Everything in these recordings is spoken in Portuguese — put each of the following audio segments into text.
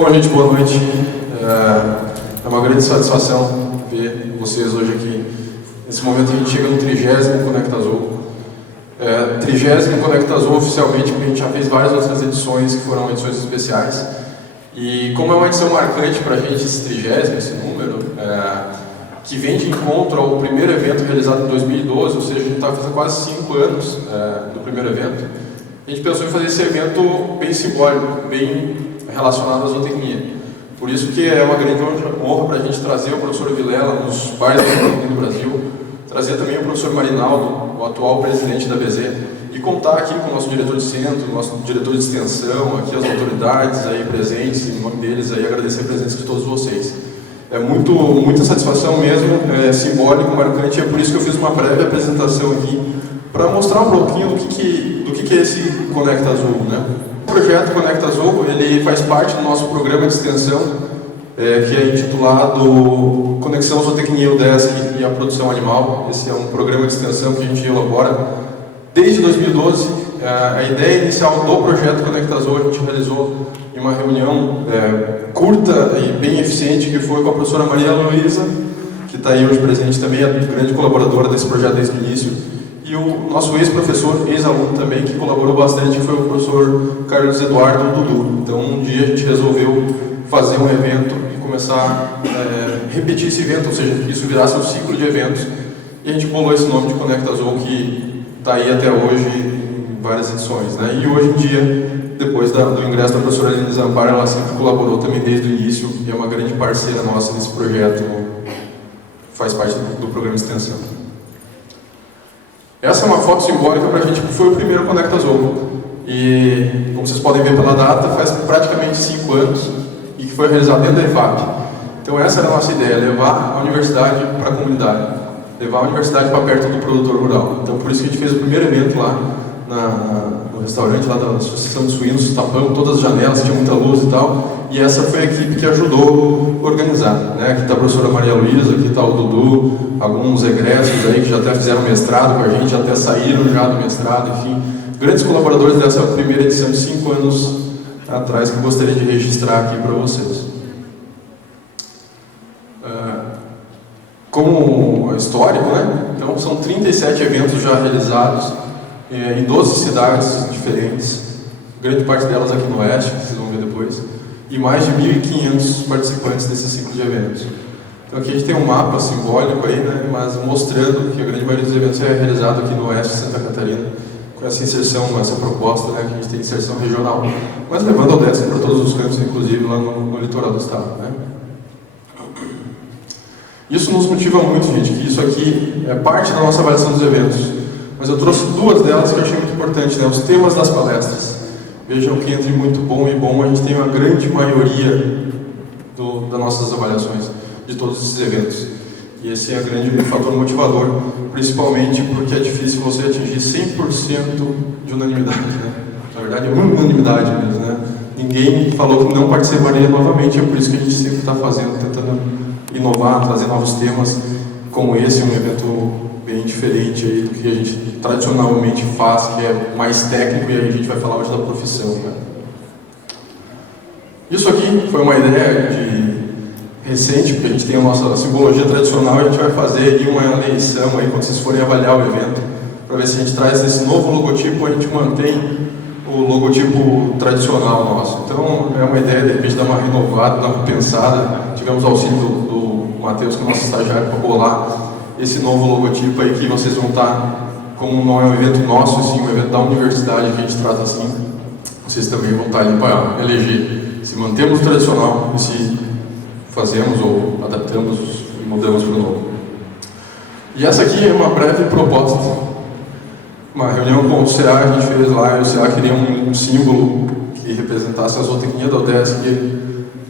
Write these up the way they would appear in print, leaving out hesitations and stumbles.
Bom, gente, boa noite. É uma grande satisfação ver vocês hoje aqui. Nesse momento a gente chega no 30º Conecta Azul. 30º Conecta Azul oficialmente, porque a gente já fez várias outras edições que foram edições especiais. E como é uma edição marcante para a gente, esse 30º, esse número, que vem de encontro ao primeiro evento realizado em 2012, ou seja, a gente está fazendo quase 5 anos do primeiro evento, a gente pensou em fazer esse evento bem simbólico, bem relacionado à zootecnia. Por isso que é uma grande honra para a gente trazer o professor Vilela nos bares da zootecnia do Brasil, trazer também o professor Marinaldo, o atual presidente da BZ, e contar aqui com o nosso diretor de centro, nosso diretor de extensão, aqui as autoridades aí presentes, em nome deles, aí agradecer a presença de todos vocês. É muita satisfação mesmo, é simbólico, marcante, é por isso que eu fiz uma breve apresentação aqui, para mostrar um pouquinho do que é esse Conecta Azul, né? O projeto Conecta Azul, ele faz parte do nosso programa de extensão, que é intitulado Conexão Zootecnia UDESC e a Produção Animal. Esse é um programa de extensão que a gente elabora desde 2012. A ideia inicial do projeto Conecta Azul a gente realizou em uma reunião curta e bem eficiente, que foi com a professora Maria Luísa, que está aí hoje presente também, a grande colaboradora desse projeto desde o início, e o nosso ex-professor, ex-aluno também, que colaborou bastante, foi o professor Carlos Eduardo Dudu. Então, um dia a gente resolveu fazer um evento e começar a repetir esse evento, ou seja, que isso virasse um ciclo de eventos, e a gente bolou esse nome de Conecta Azul, que está aí até hoje em várias edições, né? E hoje em dia, depois do ingresso da professora Aline Zampar, ela sempre colaborou também desde o início, e é uma grande parceira nossa nesse projeto, faz parte do programa de extensão. Essa é uma foto simbólica para a gente, que foi o primeiro Conecta Azul. E, como vocês podem ver pela data, faz praticamente 5 anos e que foi realizado dentro da EFAP. Então essa era a nossa ideia, levar a universidade para a comunidade, levar a universidade para perto do produtor rural. Então por isso que a gente fez o primeiro evento lá no restaurante lá da Associação de Suínos, tapamos todas as janelas, tinha muita luz e tal, e essa foi a equipe que ajudou a organizar, né? Aqui está a professora Maria Luísa, aqui está o Dudu, alguns egressos aí que já até fizeram mestrado com a gente, até saíram já do mestrado, enfim, grandes colaboradores dessa primeira edição de 5 anos atrás, que eu gostaria de registrar aqui para vocês. Como histórico, né? Então são 37 eventos já realizados em 12 cidades diferentes, grande parte delas aqui no Oeste, que vocês vão ver depois, e mais de 1.500 participantes desse ciclo de eventos. Então aqui a gente tem um mapa simbólico aí, né, mas mostrando que a grande maioria dos eventos é realizado aqui no Oeste de Santa Catarina, com essa inserção, essa proposta, né, que a gente tem inserção regional, mas levando ao décimo para todos os cantos, inclusive lá no litoral do estado, né. Isso nos motiva muito, gente, que isso aqui é parte da nossa avaliação dos eventos. Mas eu trouxe 2 delas que eu achei muito importantes, né? Os temas das palestras. Vejam que entre muito bom e bom, a gente tem uma grande maioria das nossas avaliações de todos esses eventos. E esse é o grande fator motivador, principalmente porque é difícil você atingir 100% de unanimidade, né? Na verdade, é unanimidade mesmo, né? Ninguém falou que não participaria novamente, é por isso que a gente sempre está fazendo, tentando inovar, trazer novos temas, como esse, um evento bem diferente aí do que a gente tradicionalmente faz, que é mais técnico, e aí a gente vai falar hoje da profissão, né? Isso aqui foi uma ideia recente, porque a gente tem a nossa simbologia tradicional, e a gente vai fazer aí uma eleição aí, quando vocês forem avaliar o evento, para ver se a gente traz esse novo logotipo, a gente mantém o logotipo tradicional nosso. Então é uma ideia de repente dar uma renovada, dar uma pensada. Tivemos auxílio do Matheus, que é o nosso estagiário, para bolar esse novo logotipo aí, que vocês vão estar, como não é um evento nosso, sim, um evento da universidade que a gente trata assim, vocês também vão estar ali para eleger se mantemos o tradicional e se fazemos ou adaptamos e mudamos para o novo. E essa aqui é uma breve proposta, uma reunião com o CA, a gente fez lá, e o CA queria um símbolo que representasse a zootecnia da UDESC,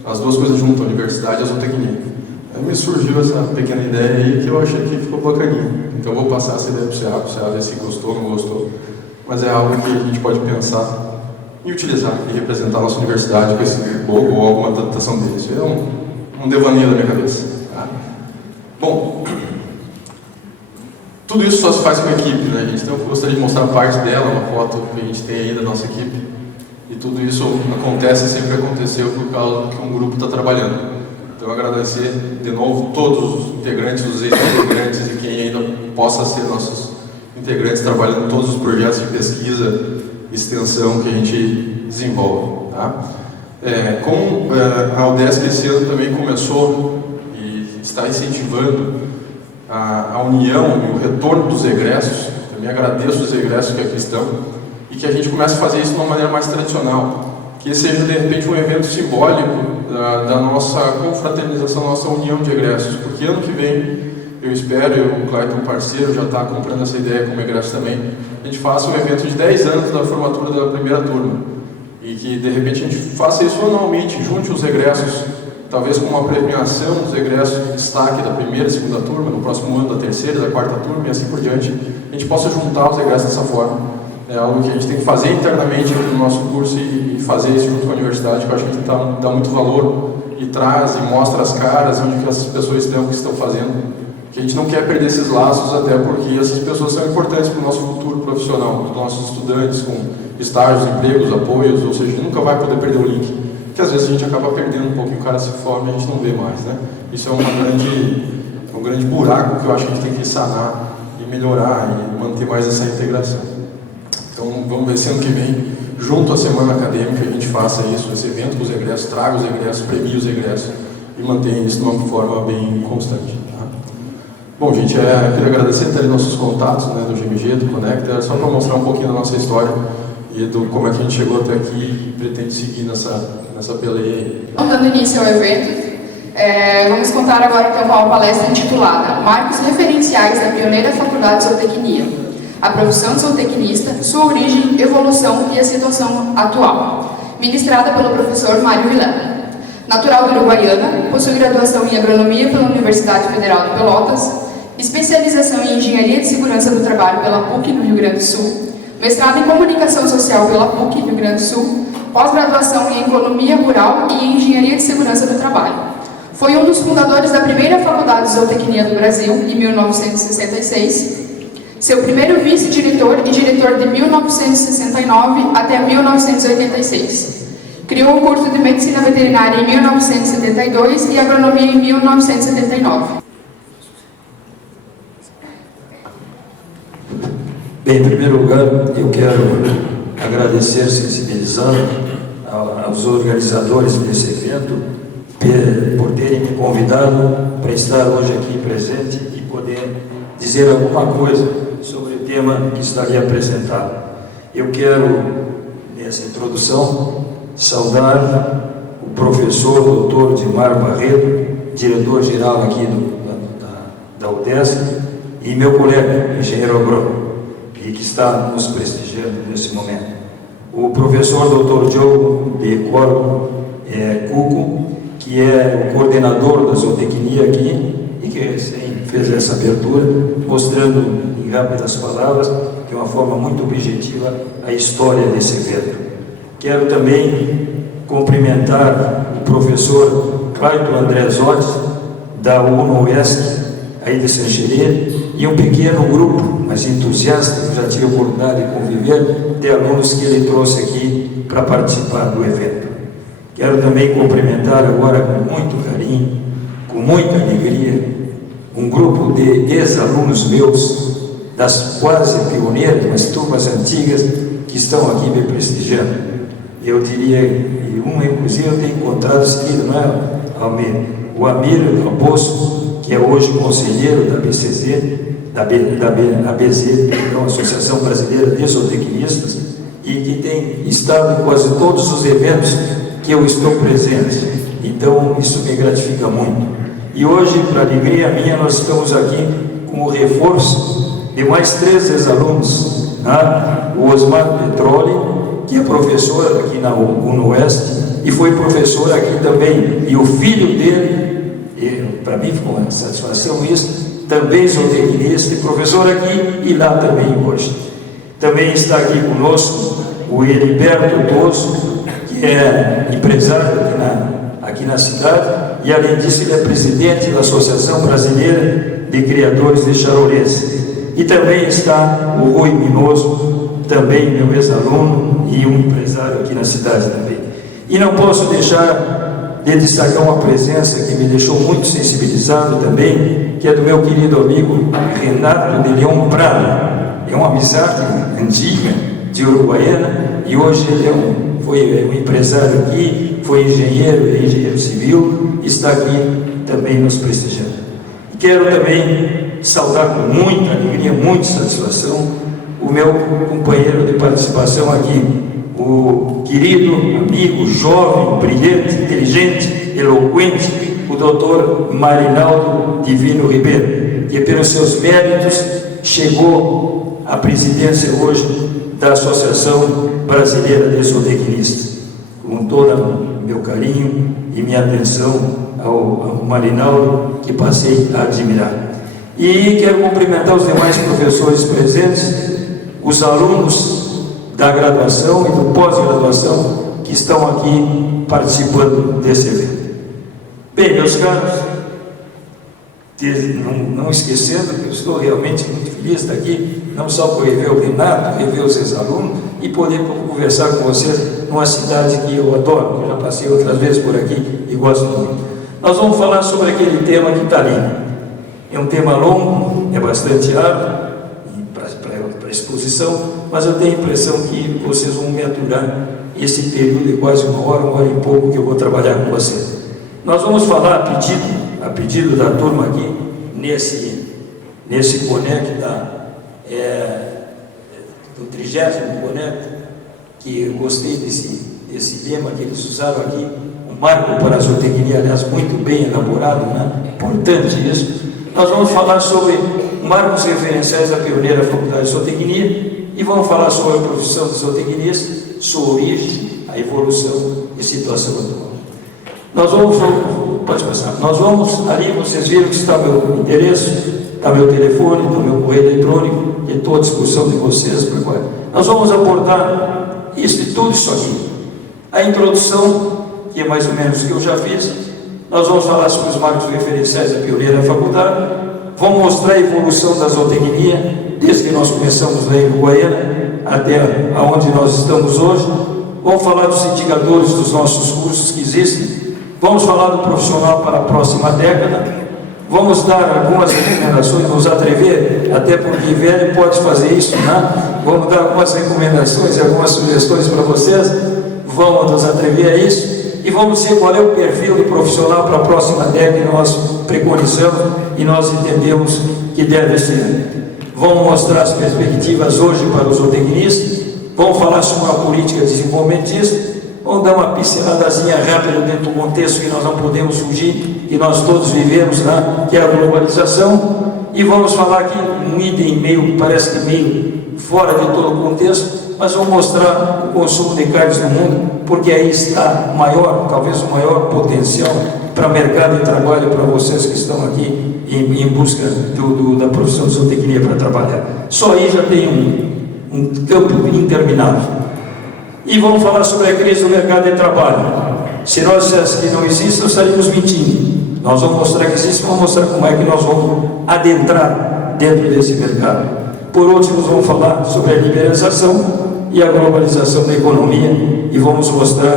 as duas coisas juntas, a universidade e a zootecnia. Aí me surgiu essa pequena ideia aí, que eu achei que ficou bacaninha. Então eu vou passar essa ideia para o CA ver se gostou ou não gostou. Mas é algo que a gente pode pensar e utilizar e representar a nossa universidade com esse logo ou alguma adaptação dele. Isso é um devaneio da minha cabeça. Tá? Bom, tudo isso só se faz com a equipe, né, gente? Então eu gostaria de mostrar parte dela, uma foto que a gente tem aí da nossa equipe. E tudo isso acontece, sempre aconteceu por causa que um grupo está trabalhando. Então, agradecer de novo todos os integrantes, os ex-integrantes e quem ainda possa ser nossos integrantes trabalhando em todos os projetos de pesquisa e extensão que a gente desenvolve. Tá? A UDESC esse ano também começou e está incentivando a união e o retorno dos egressos. Também agradeço os egressos que aqui estão. E que a gente comece a fazer isso de uma maneira mais tradicional, que seja de repente um evento simbólico da nossa confraternização, da nossa união de egressos, porque ano que vem, eu espero, o Clayton parceiro já está comprando essa ideia como egresso também, a gente faça um evento de 10 anos da formatura da primeira turma, e que de repente a gente faça isso anualmente, junte os egressos, talvez com uma premiação dos egressos de destaque da primeira e segunda turma, no próximo ano da terceira, da quarta turma e assim por diante, a gente possa juntar os egressos dessa forma. É algo que a gente tem que fazer internamente aqui no nosso curso e fazer isso junto com a universidade, que eu acho que a gente dá muito valor e traz e mostra as caras onde que essas pessoas estão, o que estão fazendo. Que a gente não quer perder esses laços, até porque essas pessoas são importantes para o nosso futuro profissional, para os nossos estudantes com estágios, empregos, apoios, ou seja, a gente nunca vai poder perder o link. Porque às vezes a gente acaba perdendo um pouquinho, o cara se forma e a gente não vê mais, né? Isso é um grande buraco que eu acho que a gente tem que sanar e melhorar e manter mais essa integração. Então, vamos ver se ano que vem, junto à Semana Acadêmica, a gente faça isso, esse evento com os egressos, traga os egressos, premie os egressos e mantenha isso de uma forma bem constante. Tá? Bom, gente, queria agradecer ter nossos contatos, né, do GMG, do Conecta, só para mostrar um pouquinho da nossa história e como é que a gente chegou até aqui e pretende seguir nessa peleia. Dando início ao evento, vamos contar agora com uma palestra intitulada Marcos Referenciais da Pioneira Faculdade de Zootecnia. A profissão de zootecnista, sua origem, evolução e a situação atual. Ministrada pelo professor Mário Vilela. Natural de Uruguaiana, possui graduação em Agronomia pela Universidade Federal de Pelotas, especialização em Engenharia de Segurança do Trabalho pela PUC, no Rio Grande do Sul, mestrado em Comunicação Social pela PUC, Rio Grande do Sul, pós-graduação em Economia Rural e em Engenharia de Segurança do Trabalho. Foi um dos fundadores da primeira Faculdade de Zootecnia do Brasil, em 1966, seu primeiro vice-diretor e diretor de 1969 até 1986. Criou o curso de Medicina Veterinária em 1972 e Agronomia em 1979. Bem, em primeiro lugar, eu quero agradecer, sensibilizando aos organizadores desse evento por terem me convidado para estar hoje aqui presente e poder dizer alguma coisa sobre o tema que está ali apresentado. Eu quero, nessa introdução, saudar o professor Dr. Dimar Barreto, diretor-geral aqui da UDESC, e meu colega, engenheiro agrônomo, que está nos prestigiando nesse momento. O professor Dr. Diogo de Corvo Cuco, que é o coordenador da zootecnia aqui, e que recém fez essa abertura, mostrando em rápidas palavras, de uma forma muito objetiva, a história desse evento. Quero também cumprimentar o professor Clayton Andrezotti, da UNO-Oeste, aí de Sancherê, e um pequeno grupo, mas entusiasta, que já tive a oportunidade de conviver, de alunos que ele trouxe aqui para participar do evento. Quero também cumprimentar agora com muito carinho, com muita alegria, um grupo de ex-alunos meus, das quase pioneiras, mas turmas antigas, que estão aqui me prestigiando. Eu diria, e inclusive eu tenho encontrado seguido, não é, Almir? O Amir Raposo, que é hoje conselheiro da BCZ, da ABZ, então, Associação Brasileira de Zootecnistas, e que tem estado em quase todos os eventos que eu estou presente. Então, isso me gratifica muito. E hoje, para alegria minha, nós estamos aqui com o reforço de mais 3 ex-alunos, né? O Osmar Petroli, que é professor aqui na UNO-Oeste, e foi professor aqui também, e o filho dele, para mim ficou uma satisfação isso, também zootecnista, e professor aqui e lá também hoje. Também está aqui conosco o Heriberto Toso, que é empresário aqui na cidade, e além disso ele é presidente da Associação Brasileira de Criadores de Charolês. E também está o Rui Minoso, também meu ex-aluno e um empresário aqui na cidade também. E não posso deixar de destacar uma presença que me deixou muito sensibilizado também, que é do meu querido amigo Renato de Leão Prado. É uma amizade antiga de Uruguaiana, e hoje ele foi um empresário aqui, foi engenheiro civil, está aqui também nos prestigiando. Quero também saudar com muita alegria, muita satisfação, o meu companheiro de participação aqui, o querido amigo, jovem, brilhante, inteligente, eloquente, o doutor Marinaldo Divino Ribeiro, que pelos seus méritos chegou à presidência hoje da Associação Brasileira de Zootecnistas. Com todo o meu carinho e minha atenção ao Marinaldo, que passei a admirar. E quero cumprimentar os demais professores presentes, os alunos da graduação e do pós-graduação que estão aqui participando desse evento. Bem, meus caros, não esquecendo que eu estou realmente muito feliz de estar aqui, não só por rever o Renato, rever os ex-alunos e poder conversar com vocês numa cidade que eu adoro, que eu já passei outras vezes por aqui e gosto muito. Nós vamos falar sobre aquele tema que está ali. É um tema longo, é bastante árduo para exposição, mas eu tenho a impressão que vocês vão me aturar esse período de quase uma hora e pouco que eu vou trabalhar com vocês. Nós vamos falar a pedido da turma aqui, nesse boné que está, do 30º boné, que eu gostei desse lema que eles usaram aqui, um marco para a zootecnia, aliás, muito bem elaborado, né? Importante isso. Nós vamos falar sobre marcos referenciais da pioneira Faculdade de Zootecnia e vamos falar sobre a profissão de zootecnista, sua origem, a evolução e situação atual. Nós vamos, ali vocês viram que está meu endereço, está meu telefone, está meu correio eletrônico, e estou à disposição de vocês. Nós vamos abordar tudo isso aqui. A introdução, que é mais ou menos o que eu já fiz. Nós vamos falar sobre os marcos referenciais da pioneira faculdade, vamos mostrar a evolução da zootecnia, desde que nós começamos lá em Uruguaiana, até onde nós estamos hoje. Vamos falar dos indicadores dos nossos cursos que existem, vamos falar do profissional para a próxima década, vamos dar algumas recomendações, nos atrever, até porque velho pode fazer isso, né? Vamos dar algumas recomendações e algumas sugestões para vocês, vamos nos atrever a isso. E vamos ver qual é o perfil do profissional para a próxima década que nós preconizamos e nós entendemos que deve ser. Vamos mostrar as perspectivas hoje para os zootecnistas, vamos falar sobre a política desenvolvimentista, vamos dar uma pinceladazinha rápida dentro do contexto que nós não podemos fugir, que nós todos vivemos, né, que é a globalização, e vamos falar aqui um item meio, parece que meio fora de todo o contexto, mas vamos mostrar o consumo de carnes no mundo, porque aí está talvez o maior potencial para mercado de trabalho para vocês que estão aqui em busca da profissão de zootecnia para trabalhar. Só aí já tem um campo interminável. E vamos falar sobre a crise do mercado de trabalho. Se nós dissessemos que não existe, nós estaríamos mentindo. Nós vamos mostrar que existe, vamos mostrar como é que nós vamos adentrar dentro desse mercado. Por último, vamos falar sobre a liberalização e a globalização da economia e vamos mostrar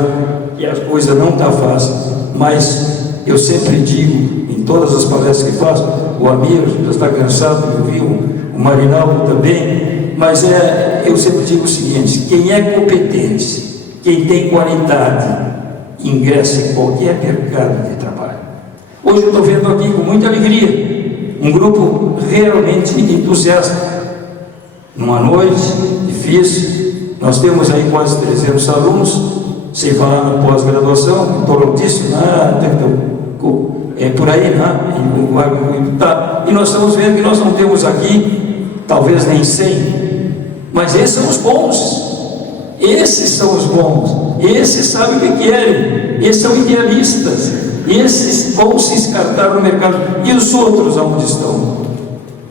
que a coisa não está fácil, mas eu sempre digo, em todas as palestras que faço, o Amir já está cansado de ouvir, o Marinaldo também, mas eu sempre digo o seguinte: quem é competente, quem tem qualidade, ingressa em qualquer mercado de trabalho. Hoje eu estou vendo aqui com muita alegria um grupo realmente entusiasta. Numa noite difícil, nós temos aí quase 300 alunos, sem falar na pós-graduação, em Torontíssimo, por aí, né? E nós estamos vendo que nós não temos aqui, talvez nem 100, mas esses são os bons, esses sabem o que querem, esses são idealistas, esses vão se descartar no mercado, e os outros aonde estão?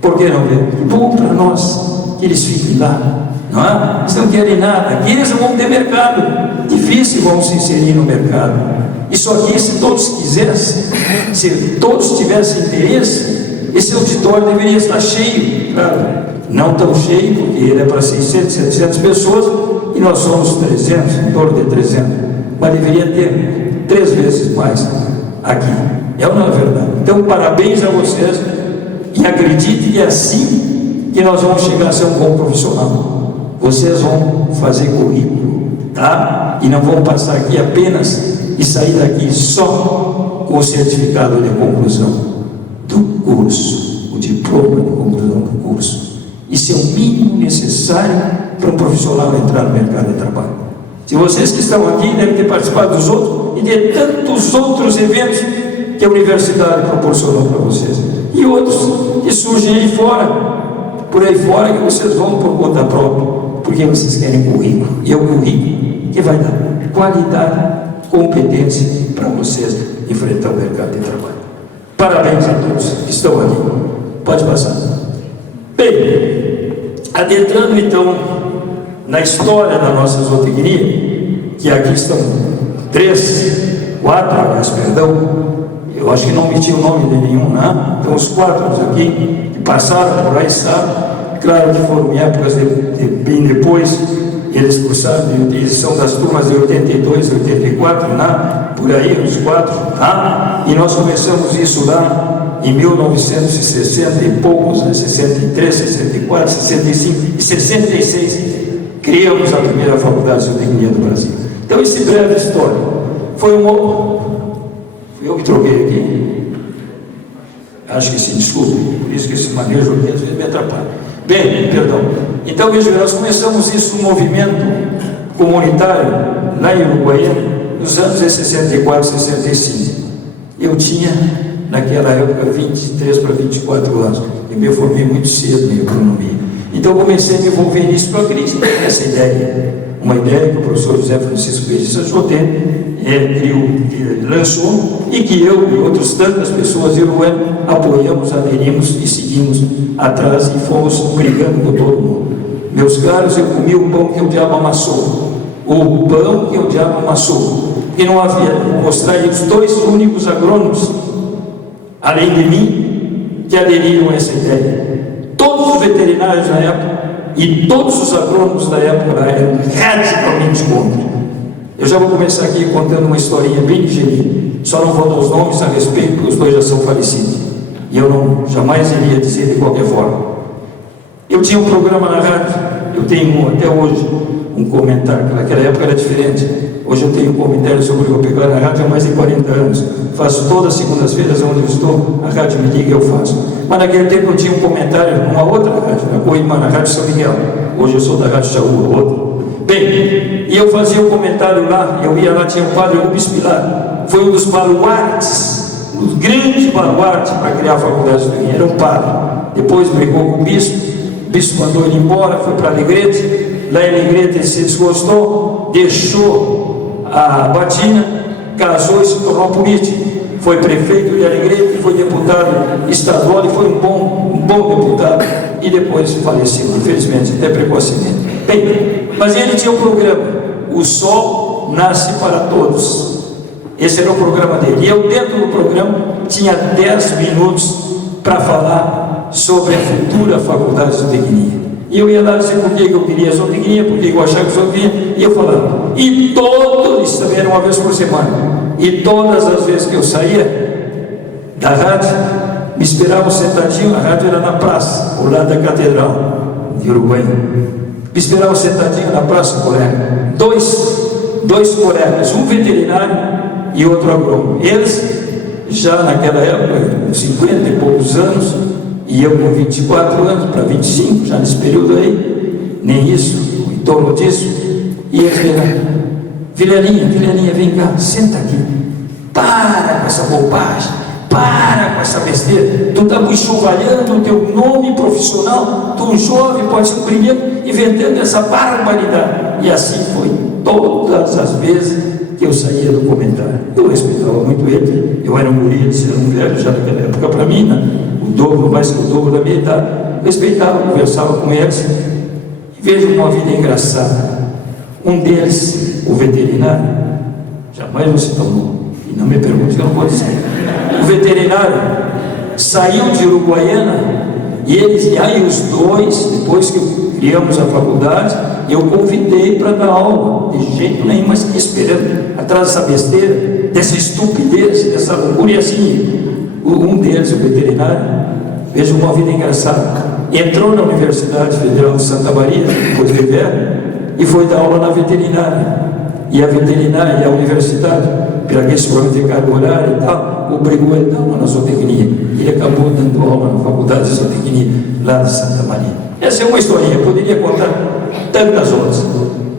Por que não ver? Bom para nós que eles fiquem lá, não é? Eles não querem nada, aqui eles vão ter mercado, difícil vão se inserir no mercado. Isso aqui, se todos quisessem, se todos tivessem interesse, esse auditório deveria estar cheio, claro, não tão cheio, porque ele é para 600, 700 pessoas, e e nós somos 300, em torno de 300, mas deveria ter 3 vezes mais aqui. É ou não é verdade? Então, parabéns a vocês, e acredite que é assim que nós vamos chegar a ser um bom profissional. Vocês vão fazer currículo, tá? E não vão passar aqui apenas e sair daqui só com o certificado de conclusão do curso, o diploma de conclusão do curso. Isso é o mínimo necessário para um profissional entrar no mercado de trabalho. Se vocês que estão aqui devem ter participado dos outros e de tantos outros eventos que a universidade proporcionou para vocês, e outros que surgem aí fora, por aí fora, que vocês vão por conta própria, porque vocês querem currículo, e é o currículo que vai dar qualidade, competência para vocês enfrentar o mercado de trabalho. Parabéns a todos que estão aqui. Pode passar. Bem, adentrando então na história da nossa zootecnia, que aqui estão 4, perdão, eu acho que não omiti o nome de nenhum, né? Então os 4 aqui que passaram por aí, sabe? Claro que foram em épocas bem depois, eles cursaram, eles são das turmas de 82, 84, né? Por aí, os 4, tá? E nós começamos isso lá em 1960 e poucos, né? 63, 64, 65 e 66, criamos a primeira faculdade de zootecnia do Brasil. Então, esse breve história foi eu que troquei aqui, acho que se desculpe, por isso que esse manejo aqui às vezes me atrapalha. Bem, perdão. Então, veja, nós começamos isso, um movimento comunitário lá em Uruguaiana, nos anos de 64, 65. Eu tinha, naquela época, 23 para 24 anos. Eu me formei muito cedo em economia. Então, comecei a me envolver nisso para acreditar nessa ideia. Uma ideia que o professor José Francisco Regis Joté lançou, e que eu e outras tantas pessoas de Uruguai apoiamos, aderimos e seguimos atrás e fomos brigando com todo mundo. Meus caros, eu comi o pão que o diabo amassou. O pão que o diabo amassou. E não havia, vou mostrar aí os 2 únicos agrônomos, além de mim, que aderiram a essa ideia. Todos os veterinários na época e todos os agrônomos da época eram radicalmente contra. Eu já vou começar aqui contando uma historinha bem ligeirinha, só não vou dar os nomes a respeito, porque os 2 já são falecidos, e eu jamais iria dizer de qualquer forma. Eu tinha um programa na rádio, eu tenho até hoje um comentário, que naquela época era diferente. Hoje eu tenho um comentário sobre o que eu pegar na rádio há mais de 40 anos. Faço todas as segundas-feiras, onde eu estou, a rádio me liga e eu faço. Mas naquele tempo eu tinha um comentário numa outra rádio, na Rádio São Miguel. Hoje eu sou da Rádio Chaú, outra. Bem, e eu fazia um comentário lá, eu ia lá, tinha o padre Rubens Pilar, foi um dos baluartes, um grande baluarte para criar a faculdade de zootecnia, era um padre. Depois brigou com o bispo mandou ele embora, foi para Alegrete, lá em Alegrete ele se desgostou, deixou a batina, casou e se tornou político, foi prefeito de Alegrete, foi deputado estadual e foi um bom deputado, e depois faleceu, infelizmente, até precocemente. Bem, mas ele tinha um programa, O Sol Nasce para Todos. Esse era o programa dele. E eu, dentro do programa, tinha 10 minutos para falar sobre a futura faculdade de zootecnia. E eu ia lá dizer por que eu queria zootecnia, por que eu achava que zootecnia, e eu falava. E isso também era uma vez por semana. E todas as vezes que eu saía da rádio, me esperavam sentadinho, a rádio era na praça, ao lado da Catedral de Uruguai. Me esperavam sentadinho na praça, colega. Dois colegas, um veterinário e outro agrônomo. Eles, já naquela época, com 50 e poucos anos, e eu com 24 anos para 25, já nesse período aí, nem isso, em torno disso, e eles vieram, Vilelinha, vem cá, senta aqui, para com essa bobagem, para com essa besteira, tu está enxovalhando o teu nome profissional, tu jovem, pode ser o primeiro, inventando essa barbaridade. E assim foi, todas as vezes que eu saía do comentário. Eu respeitava muito ele, eu era um guri, ele era um velho já naquela época para mim, né? Mais que o dobro da minha idade, respeitava, conversava com eles, e vejo uma vida engraçada. Um deles, o veterinário, jamais vou citar o nome, e não me pergunte que eu não vou dizer. O veterinário saiu de Uruguaiana, e aí os 2, depois que criamos a faculdade, eu convidei para dar aula, de jeito nenhum, mas fiquei esperando, atrás dessa besteira, dessa estupidez, dessa loucura, e assim, um deles, o veterinário, veja uma vida engraçada, entrou na Universidade Federal de Santa Maria, depois do inverno, e foi dar aula na veterinária, e a veterinária e a universidade, pela questão de carga horária e tal, obrigou ele a dar aula na zootecnia. Ele acabou dando aula na faculdade de zootecnia lá de Santa Maria. Essa é uma historinha, eu poderia contar tantas outras.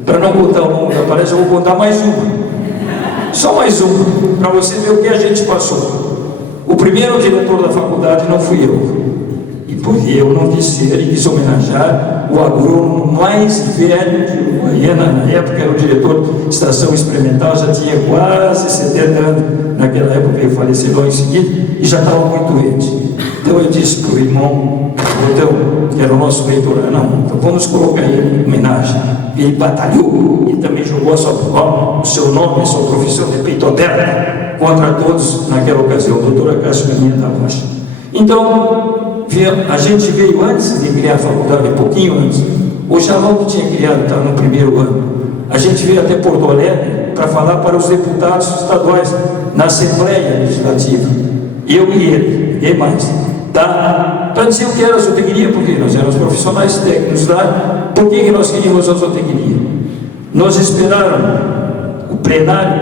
Para não contar o nome da palestra, eu vou contar mais uma. Só mais uma, para você ver o que a gente passou. O primeiro diretor da faculdade não fui eu. E porque eu não quis ser, ele quis homenagear o agrônomo mais velho de Uruguaiana, na época era o diretor de estação experimental, já tinha quase 70 anos, naquela época ele faleceu logo em seguida, e já estava muito doente. Então eu disse para o irmão Botão, que era o nosso reitor, não, então vamos colocar ele em homenagem. Ele batalhou, e também jogou o seu nome, a sua profissão de peito aberto contra todos naquela ocasião, a doutora Cássio Caminha da Rocha. Então, a gente veio antes de criar a faculdade, um pouquinho antes. O Jalão tinha criado, estava no primeiro ano. A gente veio até Porto Alegre para falar para os deputados estaduais na Assembleia Legislativa. Eu e ele, e mais. Tá? Para dizer o que era a zootecnia, porque nós éramos profissionais técnicos lá. Por que nós queríamos a zootecnia? Nós esperaram o plenário,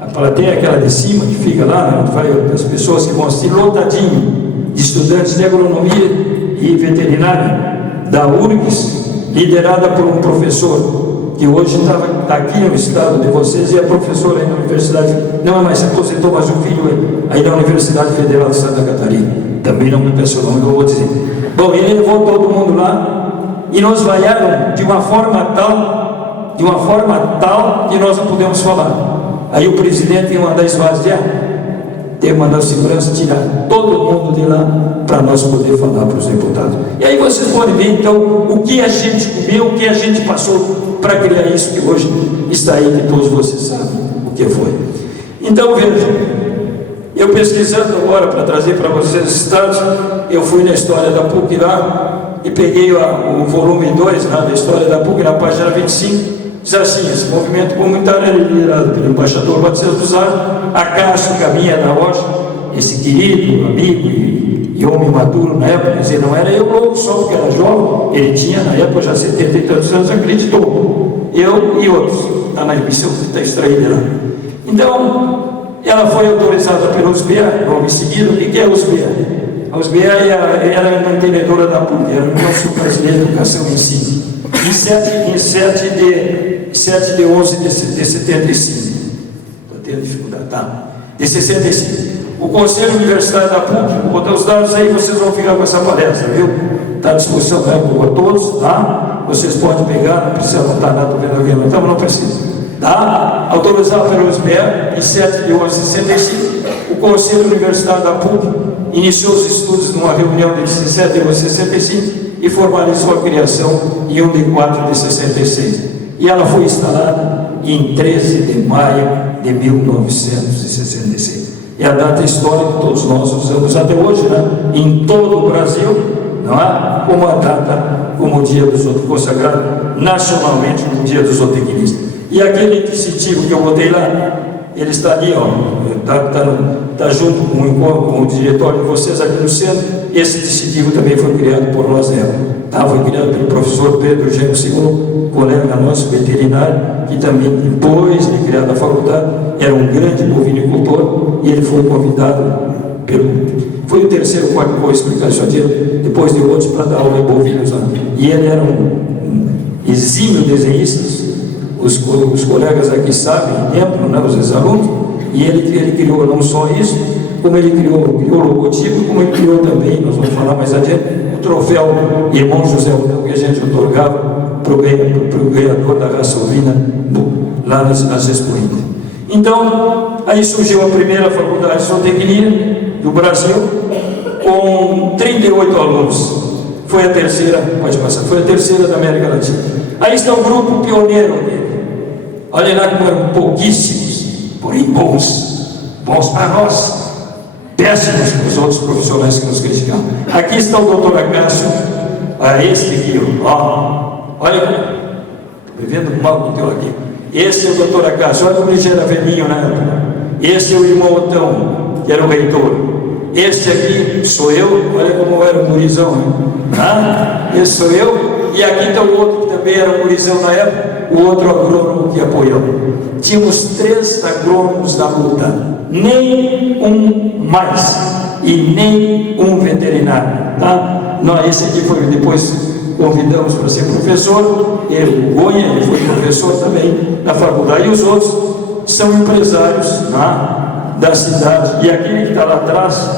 a plateia aquela de cima, que fica lá, onde vai as pessoas que vão assistir, lotadinho de estudantes de agronomia e veterinária da URGS, liderada por um professor que hoje está aqui no estado de vocês e é professor aí na universidade, não é mais, se aposentou, mas o filho aí da Universidade Federal de Santa Catarina, também não me peço o nome, eu vou dizer. Bom, ele levou todo mundo lá e nos vaiaram de uma forma tal que nós não podemos falar. Aí o presidente ia mandar esvaziar, teve que mandar a segurança tirar todo mundo de lá para nós poder falar para os deputados. E aí vocês podem ver então o que a gente comeu, o que a gente passou para criar isso que hoje está aí, que todos vocês sabem o que foi. Então veja, eu pesquisando agora para trazer para vocês os estados, eu fui na história da PUC lá e peguei o volume 2 da história da PUC, na página 25. Diz assim: esse movimento comunitário é liderado pelo embaixador Batista dos Ares, a Cássio Caminha da Rocha, esse querido amigo e homem maduro na época, quer dizer, não era eu louco só porque era jovem, ele tinha na época já 70 e tantos anos, acreditou, eu e outros, está na emissão que está extraída lá. Então, ela foi autorizada pelo USBA, logo em seguida. O que é a USBA? A USBA era a mantenedora da PUC, era o nosso Brasileiro de Educação e Ensino. Em 7 de 11 de 75. Estou tendo dificuldade, tá? De 65. O Conselho Universitário da PUC, vou botar os dados aí, vocês vão ficar com essa palestra, viu? Está à disposição para todos, tá? Vocês podem pegar, não precisa anotar nada vendo alguém, então não precisa. Tá? Autorizado pelo USBA, em 7 de 11 de 65, o Conselho Universitário da PUC iniciou os estudos numa reunião de 17 de 11 de 65 e formalizou a criação em 1 de 4 de 66. E ela foi instalada em 13 de maio de 1966. É a data histórica que todos nós usamos até hoje, né? Em todo o Brasil, não é? Como a data, como o dia do zootecnista, consagrado nacionalmente no dia do zootecnista. E aquele distintivo que eu botei lá, ele está ali, ó, está junto com o diretório de vocês aqui no centro. Esse distintivo também foi criado por nós, foi criado pelo professor Pedro Gêmeo Silva, colega nosso veterinário, que também, depois de criar a faculdade, era um grande bovinicultor, e ele foi convidado foi o terceiro ou quarto, vou explicar isso aqui, depois de outros, para dar aula em bovinos lá. E ele era um exímio desenhista. Os colegas aqui sabem, lembram, né, os ex-alunos, e ele criou não só isso, como ele criou o logotipo, como ele criou também, nós vamos falar mais adiante, o troféu Irmão José Otão, que a gente otorgava para o ganhador da raça ovina lá nas Expoinhas. Então, aí surgiu a primeira faculdade de zootecnia do Brasil, com 38 alunos. Foi a terceira, pode passar, foi a terceira da América Latina. Aí está o grupo pioneiro dele. Olha lá como eram pouquíssimos, porém bons para péssimos para os outros profissionais que nos criticavam. Aqui está o doutor Acácio, a este aqui, ó. Olha, vivendo mal com o teu aqui. Esse é o doutor Acácio, olha como ele já era velhinho na época. Esse é o irmão Otão, que era o reitor. Este aqui sou eu, olha como eu era um gurizão, né? Esse sou eu, e aqui está o outro que também era um gurizão na época, o outro agrônomo que apoiou. Tínhamos 3 agrônomos na luta, nem um mais, e nem um veterinário, tá? Não, esse aqui foi, depois convidamos para ser professor, ele, o Gonha, ele foi professor também na faculdade, e os outros são empresários, tá? Da cidade. E aquele que está lá atrás,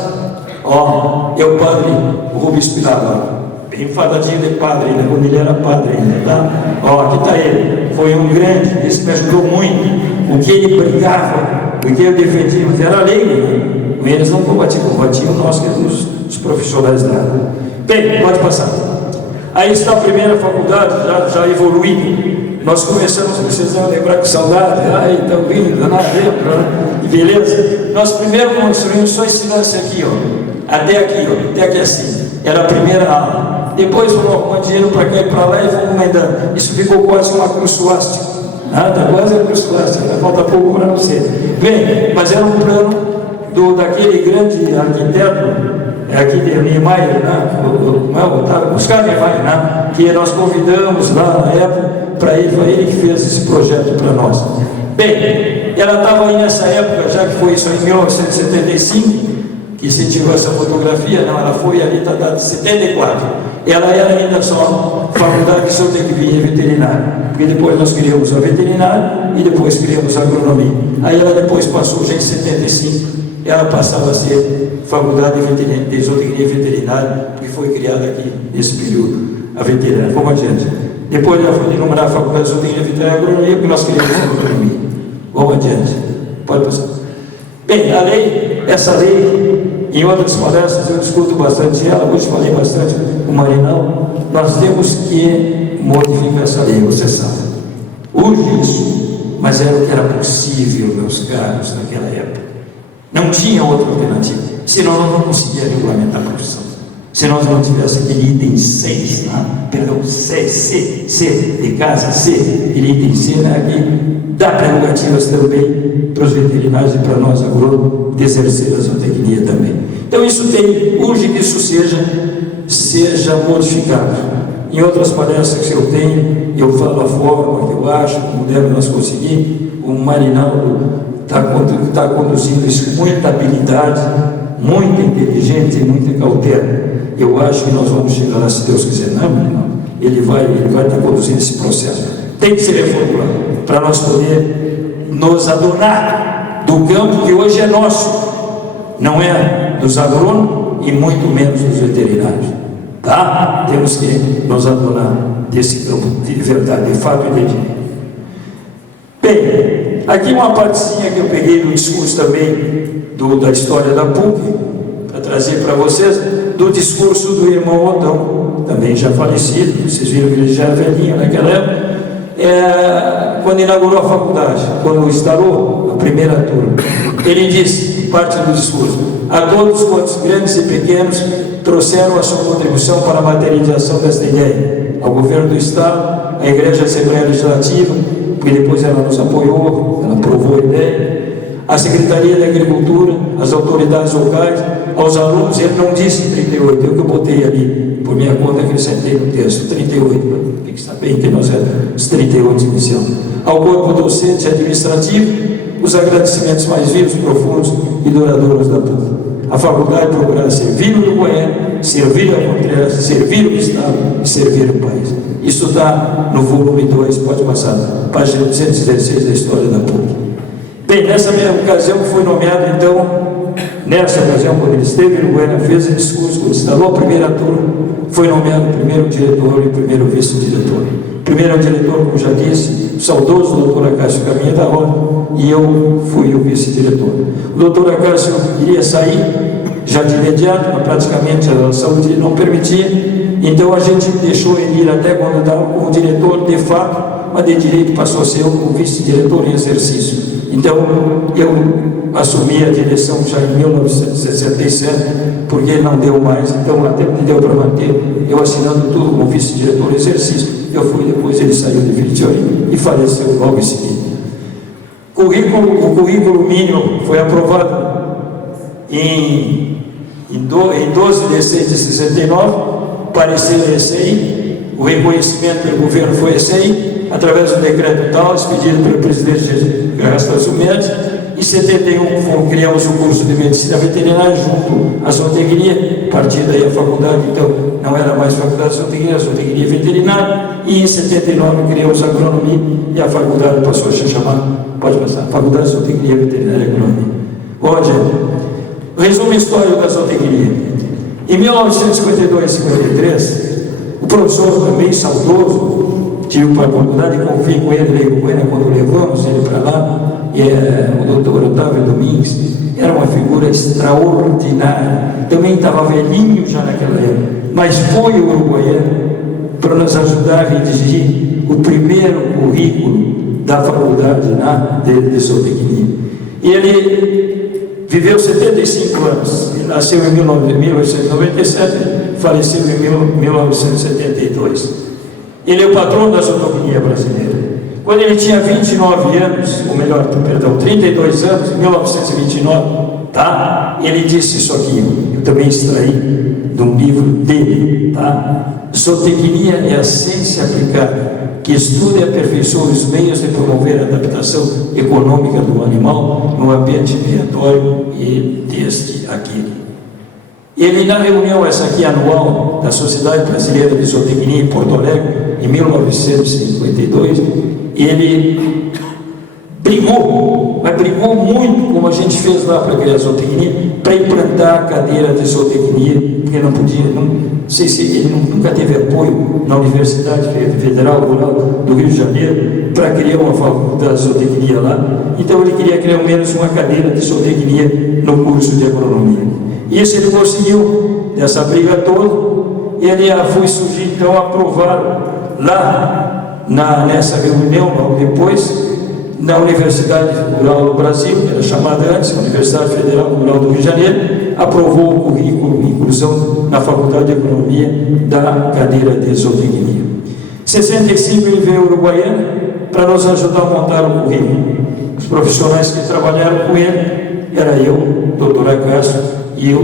ó, é o padre Rubens Pilar, bem enfadadinho de padre, né? Quando ele era padre ainda, tá? Ó, aqui está ele, foi um grande, esse me ajudou muito, o que ele brigava, o que eu defendia, mas era lei, né? Eles não combatiam nós que éramos os profissionais da área. Bem, pode passar. Aí está a primeira faculdade, já evoluída. Nós começamos, vocês vão lembrar com saudade, aí estão vindo, não lembro, né? E beleza? Nós primeiro construímos só esse lance aqui, ó, até aqui assim, era a primeira aula. Depois vamos arrumar dinheiro para cá e para lá e vamos aumentando. Isso ficou quase uma cruz suástica, tá quase uma cruz suástica, falta pouco para você. Bem, mas era um plano daquele grande arquiteto, aqui de Niemeyer, né? Oscar Niemeyer, né? Que nós convidamos lá na época para ele, foi ele que fez esse projeto para nós. Bem, ela estava aí nessa época, já que foi isso em 1975, que incentivou essa fotografia, não, ela foi ali, está data de 74. Ela era ainda só faculdade de zootecnia e veterinária, porque depois nós criamos a veterinária e depois criamos a agronomia. Aí ela depois passou, já em 75, ela passava a ser faculdade de zootecnia e veterinária, que foi criada aqui nesse período, a veterinária. Vamos adiante. Depois ela foi denominada faculdade de zootecnia e veterinária e agronomia, porque nós criamos a agronomia. Vamos adiante. Pode passar. Bem, a lei, essa lei, em outras palestras eu discuto bastante ela, hoje falei bastante com o Marinal, nós temos que modificar essa lei, você sabe. Urge isso, mas era o que era possível, meus caros, naquela época. Não tinha outra alternativa, senão nós não conseguíamos regulamentar a profissão. Se nós não tivéssemos aquele item 6, perdão, C de casa, C, aquele item C, né, que dá prerrogativas também para os veterinários e para nós agrônomos de exercer a zootecnia também. Então isso urge que isso seja modificado. Em outras palestras que eu tenho, eu falo a forma que eu acho, como deve nós conseguir. O Marinaldo está conduzindo isso com muita habilidade, muita inteligência e muita cautela. Eu acho que nós vamos chegar lá, se Deus quiser. Não, ele vai estar conduzindo esse processo. Tem que ser reformulado para nós poder nos adorar do campo que hoje é nosso, não é dos agrônomos e muito menos dos veterinários, tá? Temos que nos adorar desse campo de verdade, de fato e de direito. Bem, aqui uma partezinha que eu peguei do discurso também da história da PUC, para trazer para vocês, do discurso do irmão Otão, também já falecido, vocês viram que ele já era velhinho naquela época, quando inaugurou a faculdade, quando instalou a primeira turma. Ele disse, parte do discurso: a todos quantos grandes e pequenos trouxeram a sua contribuição para a materialização desta ideia, ao governo do Estado, à Igreja Assembleia Legislativa, porque depois ela nos apoiou, ela aprovou a ideia, à Secretaria da Agricultura, às autoridades locais, aos alunos. Ele não disse 38, eu que eu botei ali, por minha conta, acrescentei no texto, 38, tem que saber que nós éramos os 38 inicial. Ao corpo docente e administrativo, os agradecimentos mais vivos, profundos e duradouros da PUC. A faculdade procura servir o Uruguaiana, servir a Contreras, servir o Estado e servir o país. Isso está no volume 2, pode passar, página 216 da história da PUC. Bem, nessa mesma ocasião foi nomeado, então, quando ele esteve no Uruguaiana, fez o discurso, quando instalou a primeira turma, foi nomeado o primeiro diretor e o primeiro vice-diretor. Primeiro diretor, como já disse, o saudoso doutor Acácio Caminha da Roda, e eu fui o vice-diretor. O doutor Acácio iria sair já de imediato, mas praticamente a saúde não permitia, então a gente deixou ele ir até quando estava como diretor de fato, mas de direito passou a ser o vice-diretor em exercício. Então, eu assumi a direção já em 1967, porque ele não deu mais, então até me deu para manter, eu assinando tudo como vice-diretor do exercício. Eu fui, depois ele saiu definitivamente e faleceu logo em seguida. O currículo mínimo foi aprovado em 12 de 6 de 69, parecer ECI, o reconhecimento pelo governo foi ECI, através do decreto tal, expedido pelo presidente Erasmo Mendes. Em 71 criamos o curso de medicina veterinária junto à zootecnia, a partir daí a faculdade, então não era mais faculdade de zootecnia veterinária, e em 79 criamos a agronomia e a faculdade passou a se chamar, pode passar, Faculdade de Zootecnia Veterinária e Agronomia. Bom, gente, resumo histórico da zootecnia. Em 1952 e 53, o professor também saudoso, tive para a faculdade, confiei com ele, quando levamos ele para lá, o doutor Otávio Domingues, era uma figura extraordinária, também estava velhinho já naquela época, mas foi o uruguaiano para nos ajudar a redigir o primeiro currículo da faculdade de zootecnia. E ele viveu 75 anos, ele nasceu em 1897, faleceu em 1972. Ele é o patrono da zootecnia brasileira. Quando ele tinha 29 anos, ou melhor, perdão, 32 anos, em 1929, tá? Ele disse isso aqui, eu também extraí de um livro dele, tá? Zootecnia é a ciência aplicada que estuda e aperfeiçoa os meios de promover a adaptação econômica do animal no ambiente criatório e deste aqui. Ele, na reunião essa aqui anual da Sociedade Brasileira de Zootecnia em Porto Alegre, em 1952, ele brigou muito, como a gente fez lá para criar zootecnia, para implantar a cadeira de zootecnia, porque não podia, não sei se ele nunca teve apoio na Universidade Federal Rural do Rio de Janeiro para criar uma faculdade de zootecnia lá, então ele queria criar ao menos uma cadeira de zootecnia no curso de agronomia. Isso ele conseguiu, nessa briga toda, e ele foi surgir, então, aprovado lá nessa reunião, logo depois, na Universidade Rural do Brasil, que era chamada antes, Universidade Federal Rural do Rio de Janeiro, aprovou o currículo de inclusão na Faculdade de Economia da cadeira de zootecnia. Em 65 ele veio ao Uruguaiana para nos ajudar a montar o currículo. Os profissionais que trabalharam com ele era eu, doutor Acácio, e eu,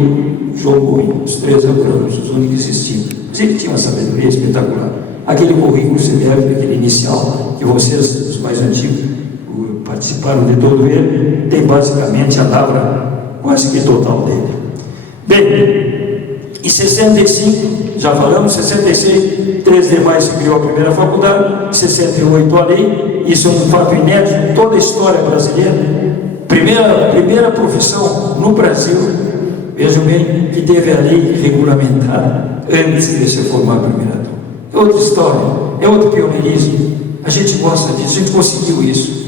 João Gomes, os três agrônomos, os únicos que existiam. Mas ele tinha uma sabedoria espetacular. Aquele currículo CDF, aquele inicial, que vocês, os mais antigos, participaram de todo ele, tem basicamente a lavra quase que total dele. Bem, em 65, já falamos, 66, 3 de maio se criou a primeira faculdade, 68 a lei, isso é um fato inédito em toda a história brasileira. Primeira profissão no Brasil, vejam bem, que teve a lei regulamentada antes de se formar a primeira turma. É outra história, é outro pioneirismo. A gente gosta disso, a gente conseguiu isso.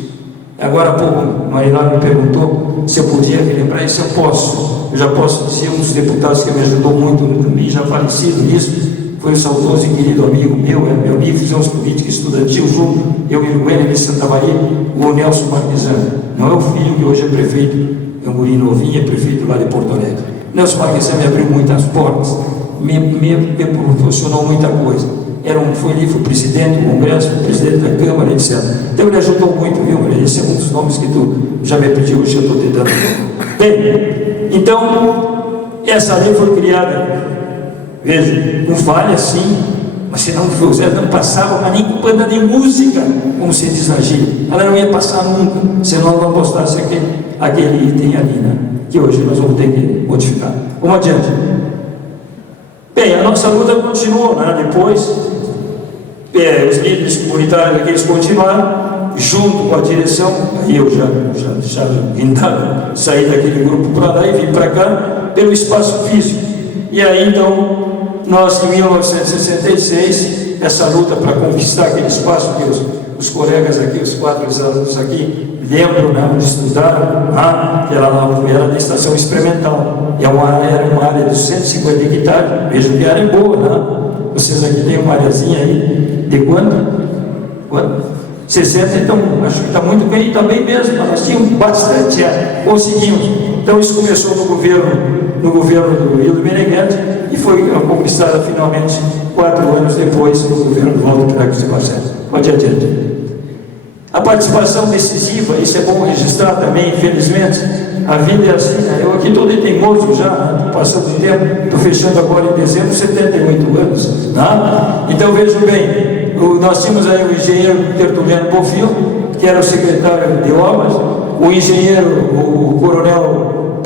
Agora há pouco, Marinaldo me perguntou se eu podia relembrar isso. Eu posso. Eu já posso dizer, um dos deputados que me ajudou muito também, já falecido nisso, foi o saudoso e querido amigo meu, meu amigo, fizemos política estudantil junto, eu e o William de Santa Maria, o Nelson Marquesano. Não é o filho que hoje é prefeito, é um guri novinho, é prefeito lá de Porto Alegre. Nelson Marquesano me abriu muitas portas, me proporcionou muita coisa. Foi presidente do Congresso, presidente da Câmara, etc. Então ele ajudou muito, viu? Esse é um dos nomes que tu já me pediu, hoje eu estou te dando. Bem, então, essa lei foi criada, veja, com falha sim, mas se não fosse, ela não passava para nem banda de música, como se diz na gíria. Ela não ia passar nunca, se não postasse aquele item ali, né? Que hoje nós vamos ter que modificar. Vamos adiante. Bem, a nossa luta continuou, né? Depois, os líderes comunitários aqui, eles continuaram, junto com a direção, aí eu já saí daquele grupo para lá e vim para cá, pelo espaço físico. E aí, então, nós, em 1966, essa luta para conquistar aquele espaço que os colegas aqui, os 4 alunos aqui, lembram, né, onde estudaram, que era da estação experimental. Era uma área de 150 hectares, vejam que área boa, né? Vocês aqui têm uma areazinha aí de quanto? 150 60, então acho que está muito bem, está bem mesmo, mas nós tínhamos bastante, conseguimos. Então isso começou no governo do Hildo Meneghetti e foi conquistada finalmente 4 anos depois no governo do Walter Piragues de Barcelos. Pode adiante. A participação decisiva, isso é bom registrar também, infelizmente, a vida é assim, né? Eu aqui estou teimoso já, passando o tempo, estou fechando agora em dezembro, 78 anos, né? Então vejam bem, nós tínhamos aí o engenheiro Tertuliano Bonfil, que era o secretário de obras, o engenheiro, o coronel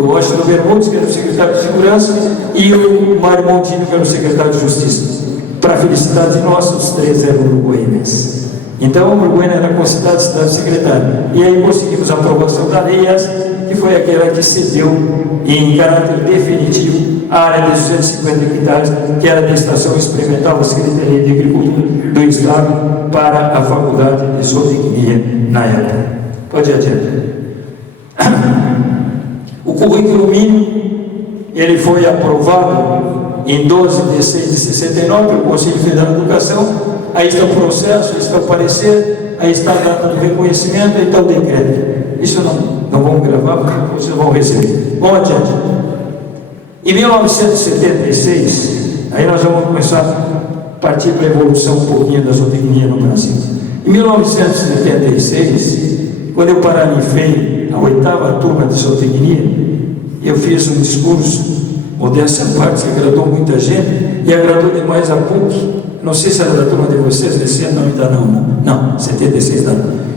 Washington Bermudes, que era o secretário de segurança, e o Mário Montini, que era o secretário de justiça. Para a felicidade nossa, os 3 eram uruguaianos. Então, Uruguaiana era considerada cidade secretária. E aí conseguimos a aprovação da lei, essa, que foi aquela que cedeu em caráter definitivo a área de 250 hectares, que era da Estação Experimental da Secretaria de Agricultura do Estado, para a Faculdade de Zootecnia na época. Pode adiantar. O currículo mínimo, ele foi aprovado em 12 de 6 de 69 pelo Conselho Federal de Educação. Aí está o processo, aí está o parecer, aí está a data do reconhecimento, aí está o decreto. Isso não vamos gravar, porque vocês vão receber. Vamos adiante. Em 1976, aí nós vamos começar a partir para a evolução um pouquinho da zootecnia no Brasil. Em 1976, quando eu paralifei a 8ª turma de zootecnia, eu fiz um discurso, modéstia à parte, que agradou muita gente, e agradou demais a PUC. Não sei se era da turma de vocês, desse ano ainda não, 76 não.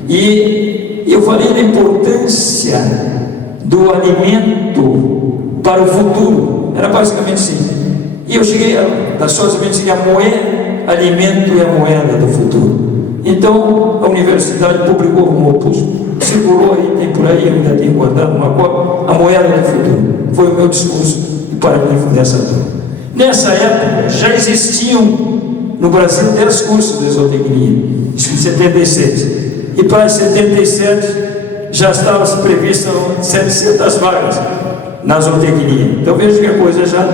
E eu falei da importância do alimento para o futuro, era basicamente assim. E eu cheguei da somente que alimento é a moeda do futuro. Então a universidade publicou um opúsculo, circulou aí, tem por aí, eu ainda tenho guardado uma cópia, a moeda do futuro. Foi o meu discurso de paralímpico dessa turma. Nessa época já existiam no Brasil 10 cursos de zootecnia, isso em 76. E para 77 já estavam previstas 700 vagas na zootecnia. Então veja que a coisa já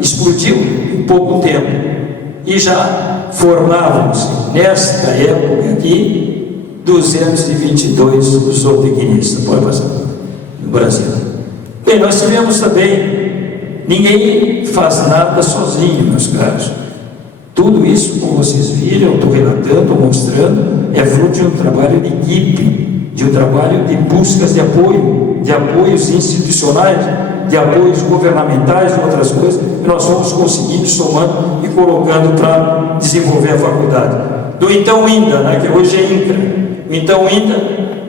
explodiu em pouco tempo. E já formávamos, nesta época aqui, 222 zootecnistas. Pode passar no Brasil. Bem, nós tivemos também, ninguém faz nada sozinho, meus caros. Tudo isso, como vocês viram, eu estou relatando, mostrando, é fruto de um trabalho de equipe, de um trabalho de buscas de apoio, de apoios institucionais, de apoios governamentais e outras coisas, que nós fomos conseguindo, somando e colocando para desenvolver a faculdade. Do então INDA, né, que hoje é INCRA, então INDA,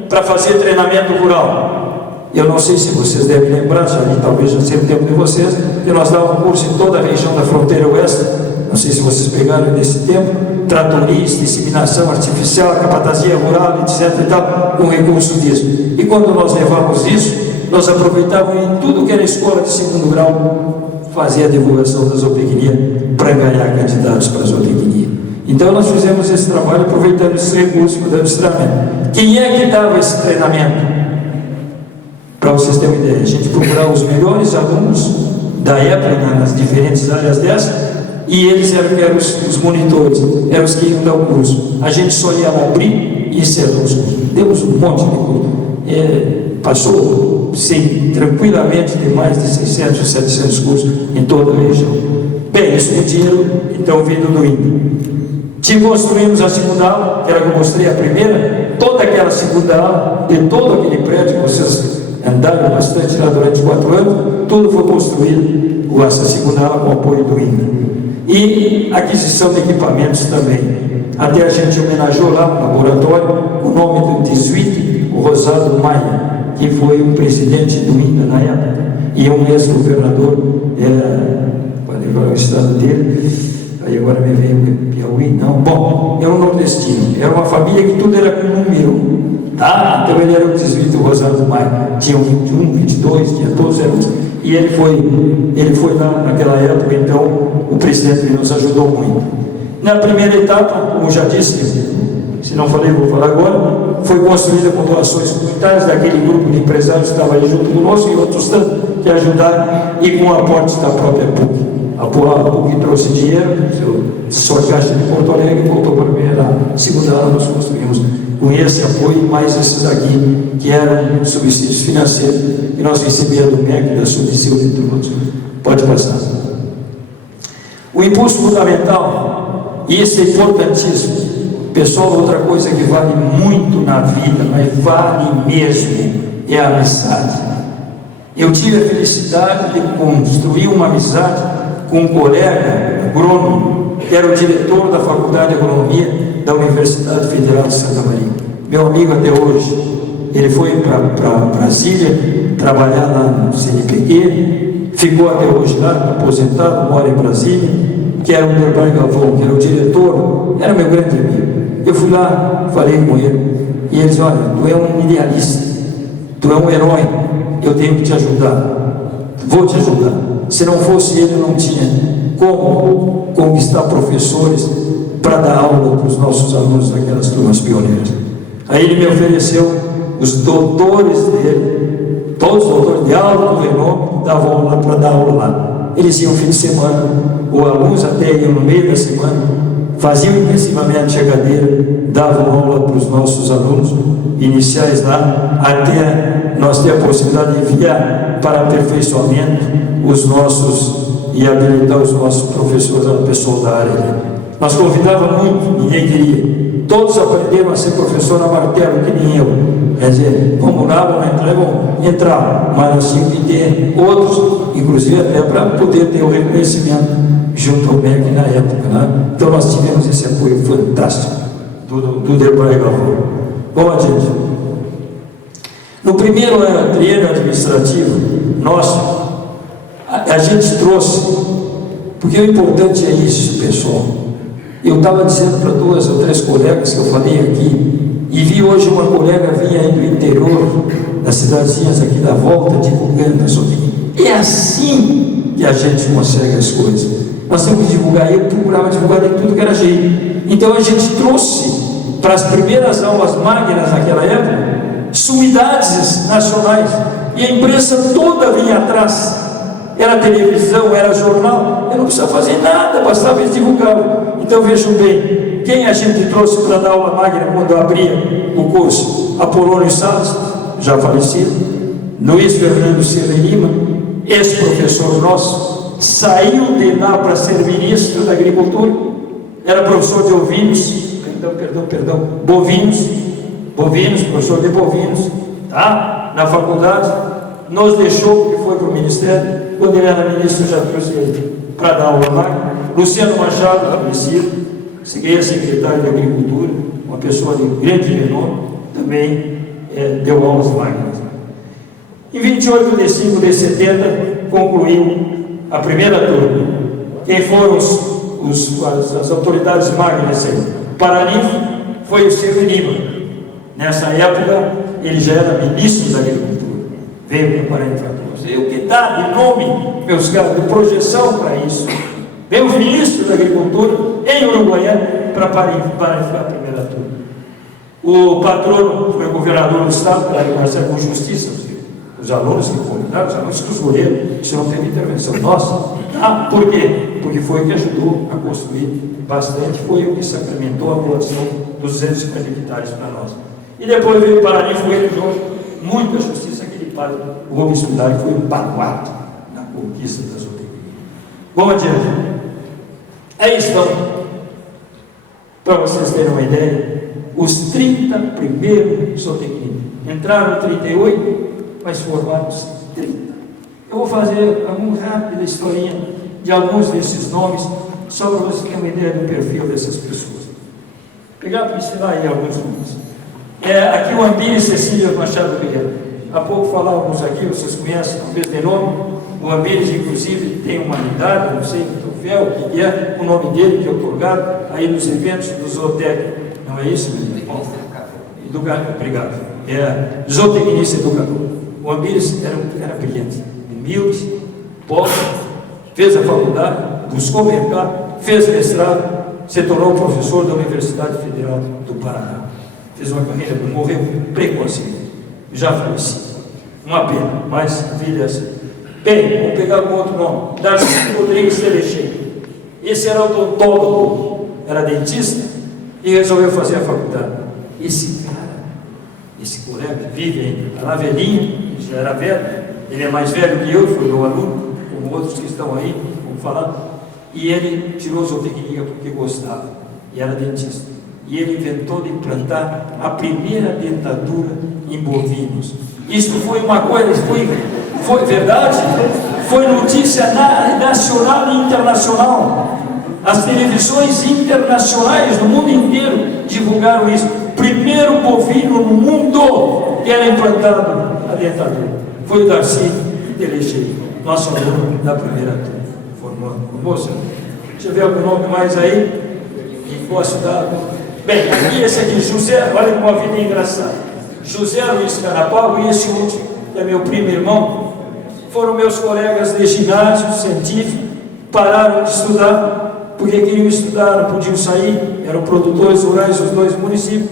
para fazer treinamento rural. Eu não sei se vocês devem lembrar, já ali talvez já seja o tempo de vocês, que nós dávamos curso em toda a região da fronteira oeste. Não sei se vocês pegaram nesse tempo, tratorista, inseminação artificial, capatazia rural, etc. e tal, com recurso disso. E quando nós levamos isso, nós aproveitávamos em tudo que era escola de 2º grau, fazer a divulgação da zootecnia para ganhar candidatos para a zootecnia. Então nós fizemos esse trabalho aproveitando esses recursos para dar esse treinamento. Quem é que dava esse treinamento? Para vocês terem uma ideia, a gente procurava os melhores alunos da época, nas diferentes áreas dessa, e eles eram os monitores, eram os que iam dar o curso. A gente só ia abrir e encerrar os cursos. Demos um monte de curso. Passou tranquilamente de mais de 600, 700 cursos em toda a região. Bem, isso é dinheiro, então, vindo do INPE. Construímos a segunda aula, que era que eu mostrei a primeira, toda aquela segunda aula, de todo aquele prédio que vocês andaram bastante lá durante 4 anos, tudo foi construído, essa segunda aula com o apoio do INPE. E aquisição de equipamentos também. Até a gente homenageou lá no laboratório o nome do jesuíta, o Rosado Maia, que foi o presidente do INDA na época, e um ex-governador, pode levar o estado dele, aí agora me veio Piauí, não, bom, era um nordestino, era uma família que tudo era com número, tá? Então ele era o jesuíta, o Rosado Maia, tinha 21, 22, tinha todos, e ele foi lá naquela época, então o presidente nos ajudou muito. Na primeira etapa, como já disse, se não falei, vou falar agora, foi construída com doações comunitárias daquele grupo de empresários que estava aí junto conosco e outros tantos que ajudaram, e com aportes da própria PUC. a PUC trouxe dinheiro, sua caixa de Porto Alegre voltou para a primeira, segunda aula nós construímos com esse apoio, mais esses aqui, que eram subsídios financeiros, que nós recebíamos do MEC, da subsídio de tributos. Pode passar. O impulso fundamental, e isso é importantíssimo, pessoal, outra coisa que vale muito na vida, mas vale mesmo, é a amizade. Eu tive a felicidade de construir uma amizade com um colega agrônomo, que era o diretor da Faculdade de Agronomia da Universidade Federal de Santa Maria. Meu amigo até hoje. Ele foi para Brasília trabalhar lá no CNPq, ficou até hoje lá, aposentado, mora em Brasília, que era o Derbai Galvão, que era o diretor, era meu grande amigo. Eu fui lá, falei com ele, e ele disse: olha, tu é um idealista, tu é um herói, eu tenho que te ajudar, vou te ajudar. Se não fosse ele, eu não tinha como conquistar professores para dar aula para os nossos alunos daquelas turmas pioneiras. Aí ele me ofereceu os doutores dele, todos os doutores de alto renome, davam aula para dar aula lá. Eles iam fim de semana, ou alguns até iam no meio da semana, faziam intensivamente a cadeira, davam aula para os nossos alunos iniciais lá, até nós ter a possibilidade de enviar para aperfeiçoamento os nossos e habilitar os nossos professores, o pessoal da área. Nós convidávamos muito, ninguém queria. Todos aprenderam a ser professor a martelo, que nem eu. Quer dizer, vamos lá, vamos entrar, mas nós tínhamos que ter outros, inclusive até para poder ter o reconhecimento junto ao MEC na época, né? Então nós tivemos esse apoio fantástico do Derbai Galvão. Vamos adiante. No primeiro treino administrativo nosso, a gente trouxe, porque o importante é isso, pessoal. Eu estava dizendo para 2 ou 3 colegas que eu falei aqui, e vi hoje uma colega vinha aí do interior, das cidadezinhas aqui da volta, divulgando sobre. É assim que a gente consegue as coisas. Nós temos que divulgar, eu procurava divulgar de tudo que era jeito. Então a gente trouxe para as primeiras aulas magnas naquela época, sumidades nacionais, e a imprensa toda vinha atrás. Era televisão, era jornal, eu não precisava fazer nada, bastava eles divulgavam. Então vejam bem, quem a gente trouxe para dar aula magna quando abria o curso? Apolônio Salles, já falecido, Luiz Fernando Silva Lima, ex-professor nosso, saiu de lá para ser ministro da Agricultura, era professor de ovinos, bovinos, professor de bovinos, tá? Na faculdade, nos deixou, porque foi para o Ministério. Quando ele era ministro, já trouxe ele para dar aula magna. Luciano Machado, falecido, secretário de Agricultura, uma pessoa de grande renome, também deu aulas magnas. Em 28 de 5 de 70, concluiu a primeira turma. Quem foram as autoridades magnas aí? Paraninfo foi o Silvio Lima. Nessa época, ele já era ministro da Agricultura. Veio para 44. O que dá de nome, meus caros, de projeção para isso? Veio o ministro da Agricultura em Uruguaiana para a primeira turma. O patrono foi o governador do estado, para Marcelo, com justiça. Os alunos que convidaram, os alunos que escolheram, isso não teve intervenção nossa. Ah, por quê? Porque foi o que ajudou a construir bastante, foi o que sacramentou a produção dos 250 hectares para nós. E depois veio o Paraninfo, ele Jorge, muita justiça. O homem estudar foi um baguado na conquista da zootecnia. Vamos adiante. Aí estão, para vocês terem uma ideia, os 30 primeiros zootecnistas. Entraram 38, mas formaram-se 30. Eu vou fazer uma rápida historinha de alguns desses nomes, só para vocês terem uma ideia do perfil dessas pessoas. Pegar para ensinar aí alguns nomes. Aqui o Ambires Cecília Machado Pereira. Há pouco falávamos aqui, vocês conhecem, talvez de nome, o Ambires, inclusive, tem uma unidade, não sei, um troféu, que é o nome dele, que é otorgado aí nos eventos do Zootec. Não é isso, meu irmão? Obrigado. Zootecnista educador. O Ambires era brilhante, humilde, pobre, fez a faculdade, buscou mercado, fez mestrado, se tornou professor da Universidade Federal do Paraná. Fez uma carreira, morreu precocemente. Já faleci. Uma pena, mas a vida é assim. Bem, vamos pegar um outro nome, Darcy Rodrigues Telechei. Esse era odontólogo, era dentista e resolveu fazer a faculdade. Esse cara, esse colega, vive ainda, está lá velhinho, já era velho, ele é mais velho que eu, foi meu aluno, como outros que estão aí, vamos falar. E ele tirou zootecnia porque gostava, e era dentista. E ele inventou de implantar a primeira dentadura em bovinos. Isto foi uma coisa, foi verdade, foi notícia nacional e internacional. As televisões internacionais do mundo inteiro divulgaram isso. Primeiro bovino no mundo que era implantado a dentadura. Foi o Darcy Telechei, nosso aluno da primeira turma. Moça, deixa eu ver algum nome mais aí que posso dar. Bem, aqui esse aqui, José, olha como a vida é engraçada. José Luiz Carapau e esse outro, que é meu primo irmão, foram meus colegas de ginásio científico, pararam de estudar, porque queriam estudar, não podiam sair, eram produtores rurais dos dois municípios,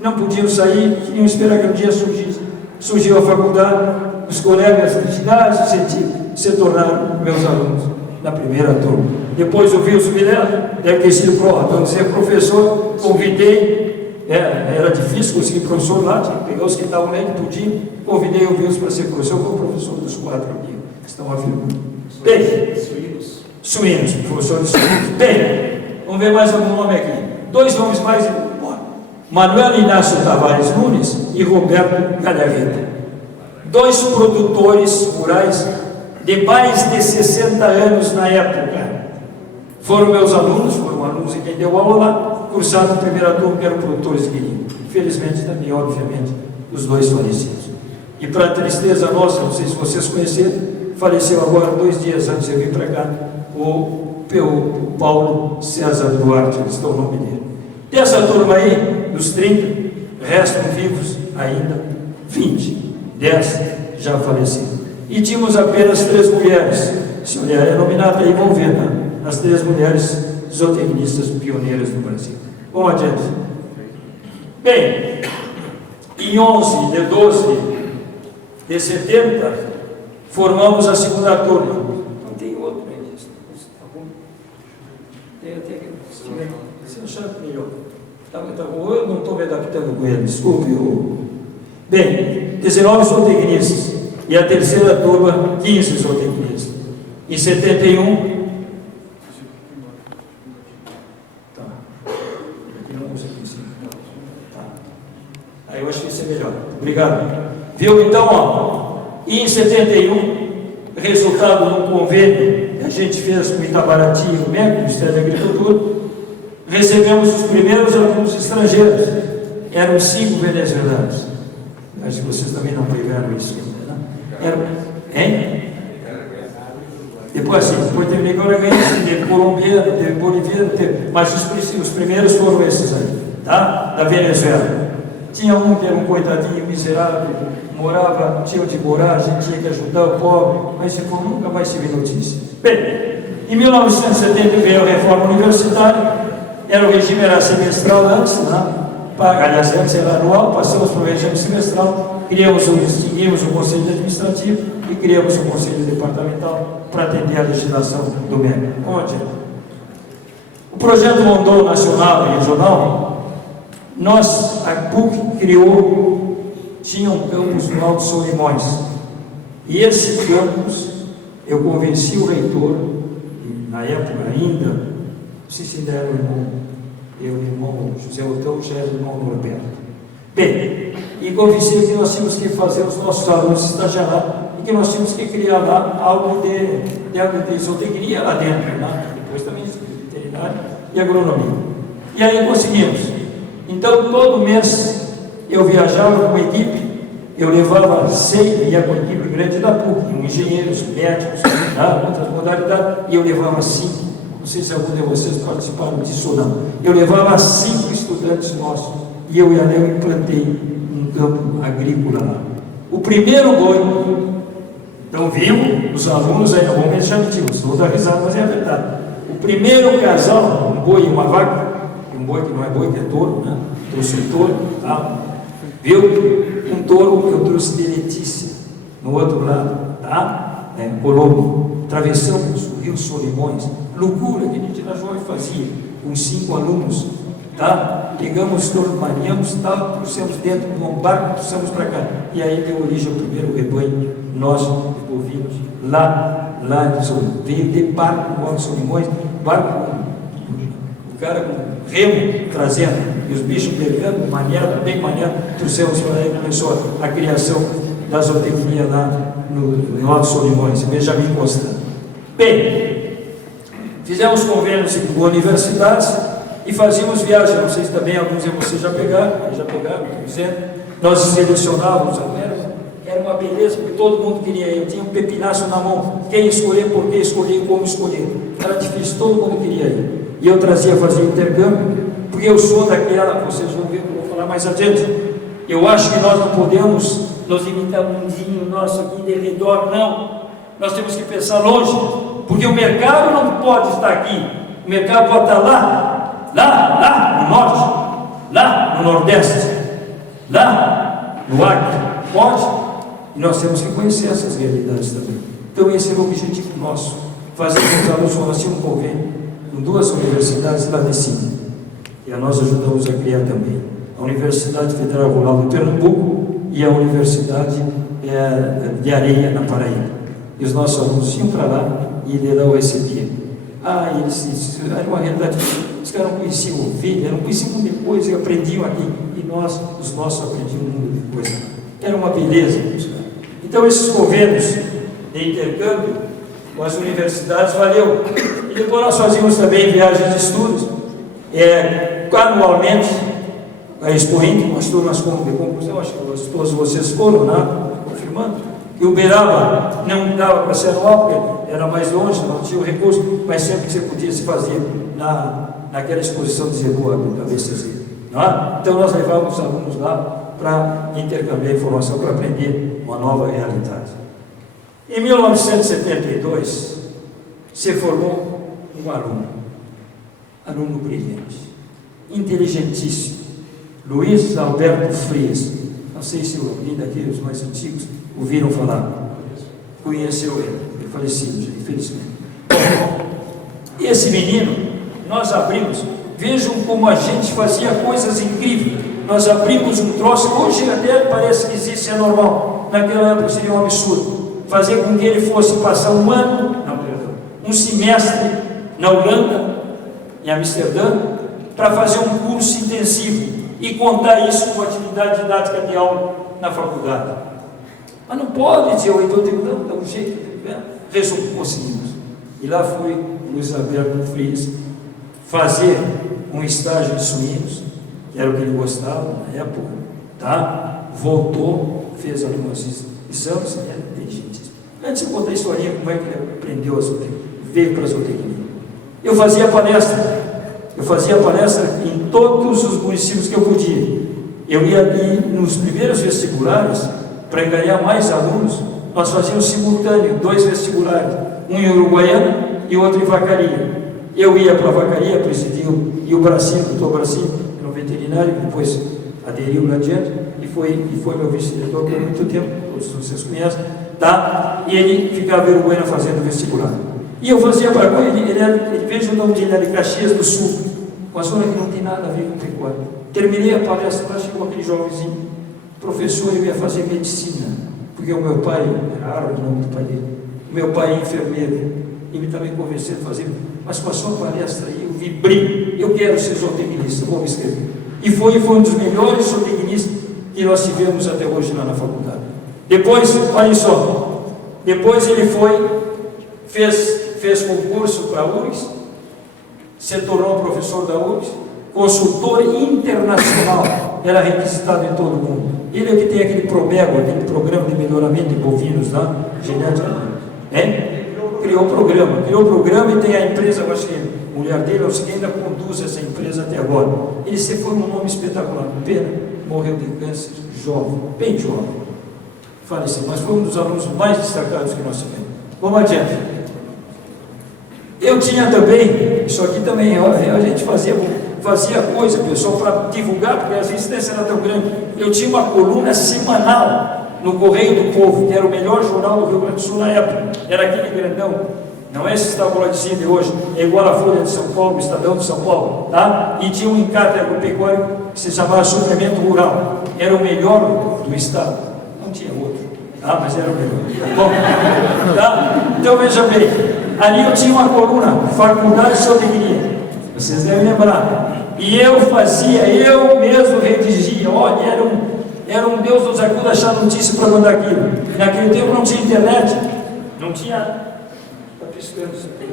não podiam sair, queriam esperar que um dia surgisse. Surgiu a faculdade, os colegas de ginásio científico se tornaram meus alunos na primeira turma. Depois o Wilson Vilela, deve ter sido vamos dizer, professor, convidei, era difícil conseguir professor lá, tinha que pegar os que estavam lá que podiam, convidei o Wilson para ser professor, foi o professor dos 4 aqui, que estão afirmando. Bem, suínos, professor de suínos. Bem, vamos ver mais algum nome aqui. 2 nomes mais, Manuel Inácio Tavares Nunes e Roberto Galhareta. 2 produtores rurais de mais de 60 anos na época. Foram meus alunos, foram alunos em quem deu aula lá, cursaram a primeira turma, que eram produtores de guilhinho. Infelizmente também, obviamente, os 2 falecidos. E para tristeza nossa, não sei se vocês conheceram, faleceu agora 2 dias antes de eu vir para cá, o Paulo César Duarte, que está o nome dele. Dessa turma aí, dos 30, restam vivos ainda 20. 10 já falecidos. E tínhamos apenas 3 mulheres. Se olhar a nominata aí, vão ver, né? As 3 mulheres zootecnistas pioneiras no Brasil. Vamos adiante. Bem, em 11 de 12 de 70, formamos a segunda turma. Não tem outro aí. Tem até que se achar melhor. Tá bom, eu não estou me adaptando com ele, desculpe. Bem, 19 zootecnistas. E a terceira turma, 15 zootecnistas. Em 71, aí eu acho que isso é melhor. Obrigado. Viu então, ó. E em 71, resultado de um convênio que a gente fez com Itabaraty e o MEC, Ministério da Agricultura, recebemos os primeiros alunos estrangeiros. Eram 5 venezuelanos. Acho que vocês também não pegaram isso. Hein? Depois teve nicaragüense, teve colombiano, teve boliviano, mas os primeiros foram esses aí, tá? Da Venezuela. Tinha um que era um coitadinho miserável, morava, tinha onde morar, a gente tinha que ajudar o pobre, mas nunca mais tive notícia. Bem, em 1970 veio a reforma universitária, o regime era semestral antes, né? Aliás, antes era anual, passamos para o regime semestral, extinguimos o Conselho Administrativo e criamos o Conselho Departamental para atender a legislação do MEC. Onde? O projeto Rondon Nacional e Regional, a PUC criou, tinha um campus no Alto Solimões, e esse campus, eu convenci o reitor, na época ainda, não sei se ainda era o irmão José Otão, já era o irmão Norberto. Bem, e convenci que nós tínhamos que fazer os nossos alunos estagiar lá, e que nós tínhamos que criar lá algo de zootecnia lá dentro, né? Depois também veterinária e agronomia. E aí conseguimos. Então, todo mês eu viajava com uma equipe, eu levava 6, ia com a equipe grande da PUC, engenheiros, médicos, outras modalidades, e eu levava 5. Não sei se algum de vocês participaram disso ou não. Eu levava 5 estudantes nossos e eu implantei um campo agrícola lá. O primeiro boi, então viu, os alunos aí não vão me deixar mentir, vou dar risada, mas é a verdade. O primeiro casal, um boi e uma vaca, um boi que não é boi, que é touro, né? Trouxe um touro, tá? Viu? Um touro que eu trouxe de Letícia, no outro lado, tá? Colombo, atravessamos o Rio Solimões, loucura que a gente na jovem fazia, com 5 alunos, tá? Pegamos, maniamos, tá? Trouxemos dentro de um barco, trouxemos para cá, e aí deu origem ao primeiro rebanho nosso de bovinos, lá de Solimões, veio de barco no Rio Solimões, barco, o cara com remo trazendo, e os bichos pegando, maniado, bem maniado, trouxemos para aí, começou a criação da zootecnia lá no Alto Solimões, Benjamin Constant. Bem, fizemos convênios com universidades e fazíamos viagens, não sei se também alguns de vocês já pegaram, estou dizendo, nós selecionávamos, era uma beleza, porque todo mundo queria ir, eu tinha um pepinaço na mão, quem escolher, por que escolher e como escolher, era difícil, todo mundo queria ir, e eu trazia, fazia intercâmbio, porque eu sou daquela, vocês vão ver que eu vou falar mais adiante, eu acho que nós não podemos nos limitar um mundinho nosso aqui de redor, não, nós temos que pensar longe, porque o mercado não pode estar aqui, o mercado pode estar lá no norte, lá no nordeste, lá no Acre, pode, e nós temos que conhecer essas realidades também. Então esse é o objetivo nosso, fazer com que os alunos façam um convênio com 2 universidades lá de cima, e nós ajudamos a criar também a Universidade Federal Rural de Pernambuco e a Universidade de Areia, na Paraíba. E os nossos alunos iam para lá e ele lá o recebia. Era uma realidade, os caras não conheciam ovelha, não conheciam muita coisa e aprendiam aqui. E nós, os nossos, aprendiam muita coisa. Era uma beleza. Então, esses convênios de intercâmbio com as universidades valeu. E depois nós fazíamos também viagens de estudos, anualmente, a Expo Inter, umas turmas de conclusão, acho que todos vocês foram, né? Confirmando. E Uberaba não dava para ser anual, porque era mais longe, não tinha o recurso, mas sempre que você podia se fazer naquela exposição de Zebu, da BCZ. Não? Então nós levávamos os alunos lá para intercambiar informação, para aprender uma nova realidade. Em 1972, se formou um aluno brilhante, inteligentíssimo, Luiz Alberto Frias. Não sei se alguém daqui, os mais antigos, ouviram falar. Conheceu ele falecido já, infelizmente. E esse menino, nós abrimos, vejam como a gente fazia coisas incríveis. Nós abrimos um troço, hoje até parece que existe, é normal. Naquela época seria um absurdo. Fazer com que ele fosse passar um semestre na Holanda, em Amsterdã, para fazer um curso intensivo e contar isso como atividade didática de aula na faculdade. Mas não pode dizer, então eu digo, não, dá um jeito, resolve, conseguimos. E lá foi Luiz Alberto Frias fazer um estágio de suínos, que era o que ele gostava na época, tá? Voltou, fez alguns exames, era inteligentíssimo. Antes eu contar a historinha, como é que ele aprendeu a zootecnia, veio para a zootecnia. Eu fazia palestra em todos os municípios que eu podia. Eu ia ir nos primeiros vestibulares, para ganhar mais alunos, nós fazíamos simultâneo, 2 vestibulares, um em Uruguaiana e outro em Vacaria. Eu ia para a Vacaria, presidia, e o Bracinho, o doutor Bracinho, era um veterinário, depois aderiu lá adiante, e foi meu vice-diretor por muito tempo, todos vocês conhecem, tá? E ele ficava em Uruguaiana fazendo vestibular. E eu fazia para ele veja o nome dele, era de Caxias do Sul, uma zona que não tem nada a ver com pecuária. Terminei a palestra, lá chegou aquele jovenzinho, professor, eu ia fazer medicina, porque o meu pai, era Harold o nome do pai dele, o meu pai é enfermeiro, e me também convenceu a fazer, mas com a sua palestra aí, eu vibrei, eu quero ser zootecnista, vou me inscrever. E foi um dos melhores zootecnistas que nós tivemos até hoje lá na faculdade. Depois, olha só, depois ele fez concurso para a URGS, se tornou professor da URGS, consultor internacional, era requisitado em todo o mundo. Ele é que tem aquele PROMEGO, aquele programa de melhoramento de bovinos lá, genética, criou o programa e tem a empresa, eu acho que a mulher dele, que ainda conduz essa empresa até agora. Ele se foi um nome espetacular, pena, morreu de câncer, jovem, bem jovem, faleceu, mas foi um dos alunos mais destacados que nós tivemos. Vamos adiante. Eu tinha também, isso aqui também, a gente fazia coisa, pessoal, para divulgar, porque a resistência era tão grande. Eu tinha uma coluna semanal no Correio do Povo, que era o melhor jornal do Rio Grande do Sul na época, era aquele grandão, não é esse tabloide de hoje, é igual a Folha de São Paulo, o Estadão de São Paulo, tá? E tinha um encarte agropecuário que se chamava Suplemento Rural, era o melhor do estado, não tinha outro, tá? Mas era o melhor. Bom, tá? Então veja bem, ali eu tinha uma coluna, Faculdade de Zootecnia, vocês devem lembrar, e eu mesmo redigia, olha, era um Deus nos acuda achar notícia para mandar aquilo. Naquele tempo não tinha internet, não tinha. Está piscando isso aqui.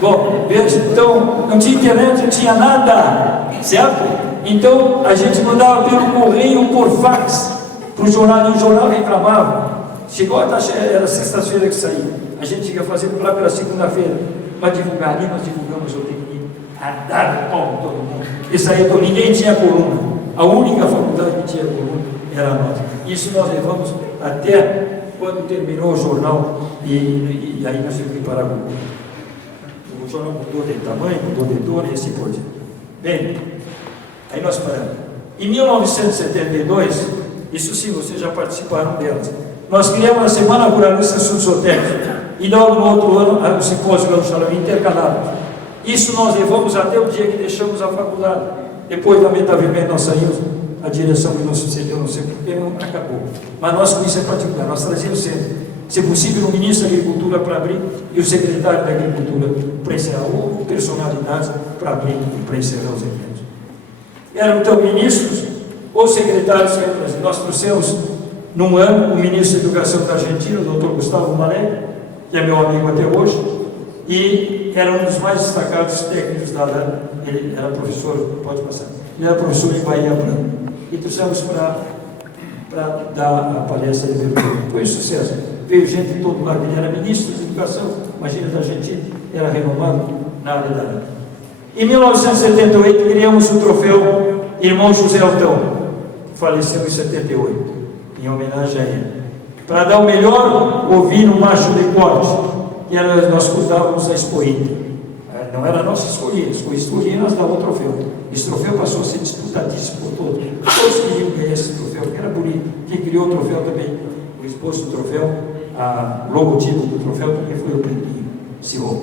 Bom, veja, então não tinha internet, não tinha nada, certo? Então a gente mandava pelo correio por fax para o jornal, e o jornal reclamava. Chegou a taxa, era sexta-feira que saía. A gente ia fazer lá pela segunda-feira para divulgar. Ali nós divulgamos o técnico, a dar pau todo mundo. Isso aí, então, ninguém tinha coluna. A única faculdade que tinha coluna era a nossa. Isso nós levamos até quando terminou o jornal e aí nós tivemos que parar com o jornal mudou de tamanho, mudou de dono e assim por diante. Bem, aí nós paramos. Em 1972, isso sim, vocês já participaram delas, nós criamos a Semana Ruralista Sul-Zootecnia e logo no outro ano o simpósio Gaúcho intercalado. Isso nós levamos até o dia que deixamos a faculdade. Depois, lamentavelmente, nós saímos, a direção que nos sucedeu, não sei porquê, não acabou. Mas nós com isso é particular, nós trazíamos sempre, se possível, o ministro da Agricultura para abrir e o secretário da Agricultura para encerrar, ou personalidades para abrir e para encerrar os eventos. Eram então ministros ou secretários, nós trouxemos num ano o ministro da Educação da Argentina, o doutor Gustavo Malek, que é meu amigo até hoje, e era um dos mais destacados técnicos da ADA. Ele era professor, pode passar, ele era professor em Bahia Branca, e trouxemos para dar a palestra de Vermelho. Foi um sucesso, veio gente de todo lado. Ele era ministro da Educação, imagina, da Argentina, era renomado na área da ADA. Em 1978 criamos o troféu Irmão José Altão, que faleceu em 78, em homenagem a ele, para dar o melhor ovino macho de corte, que nós cuidávamos da Expoíta. Não era nossa escolha, escolhia e nós dávamos o troféu. Esse troféu passou a ser disputadíssimo por todos. Todos queriam ganhar esse troféu, que era bonito. Quem criou o troféu também, o esposo do troféu, o logotipo do troféu também foi o Priminho Silva.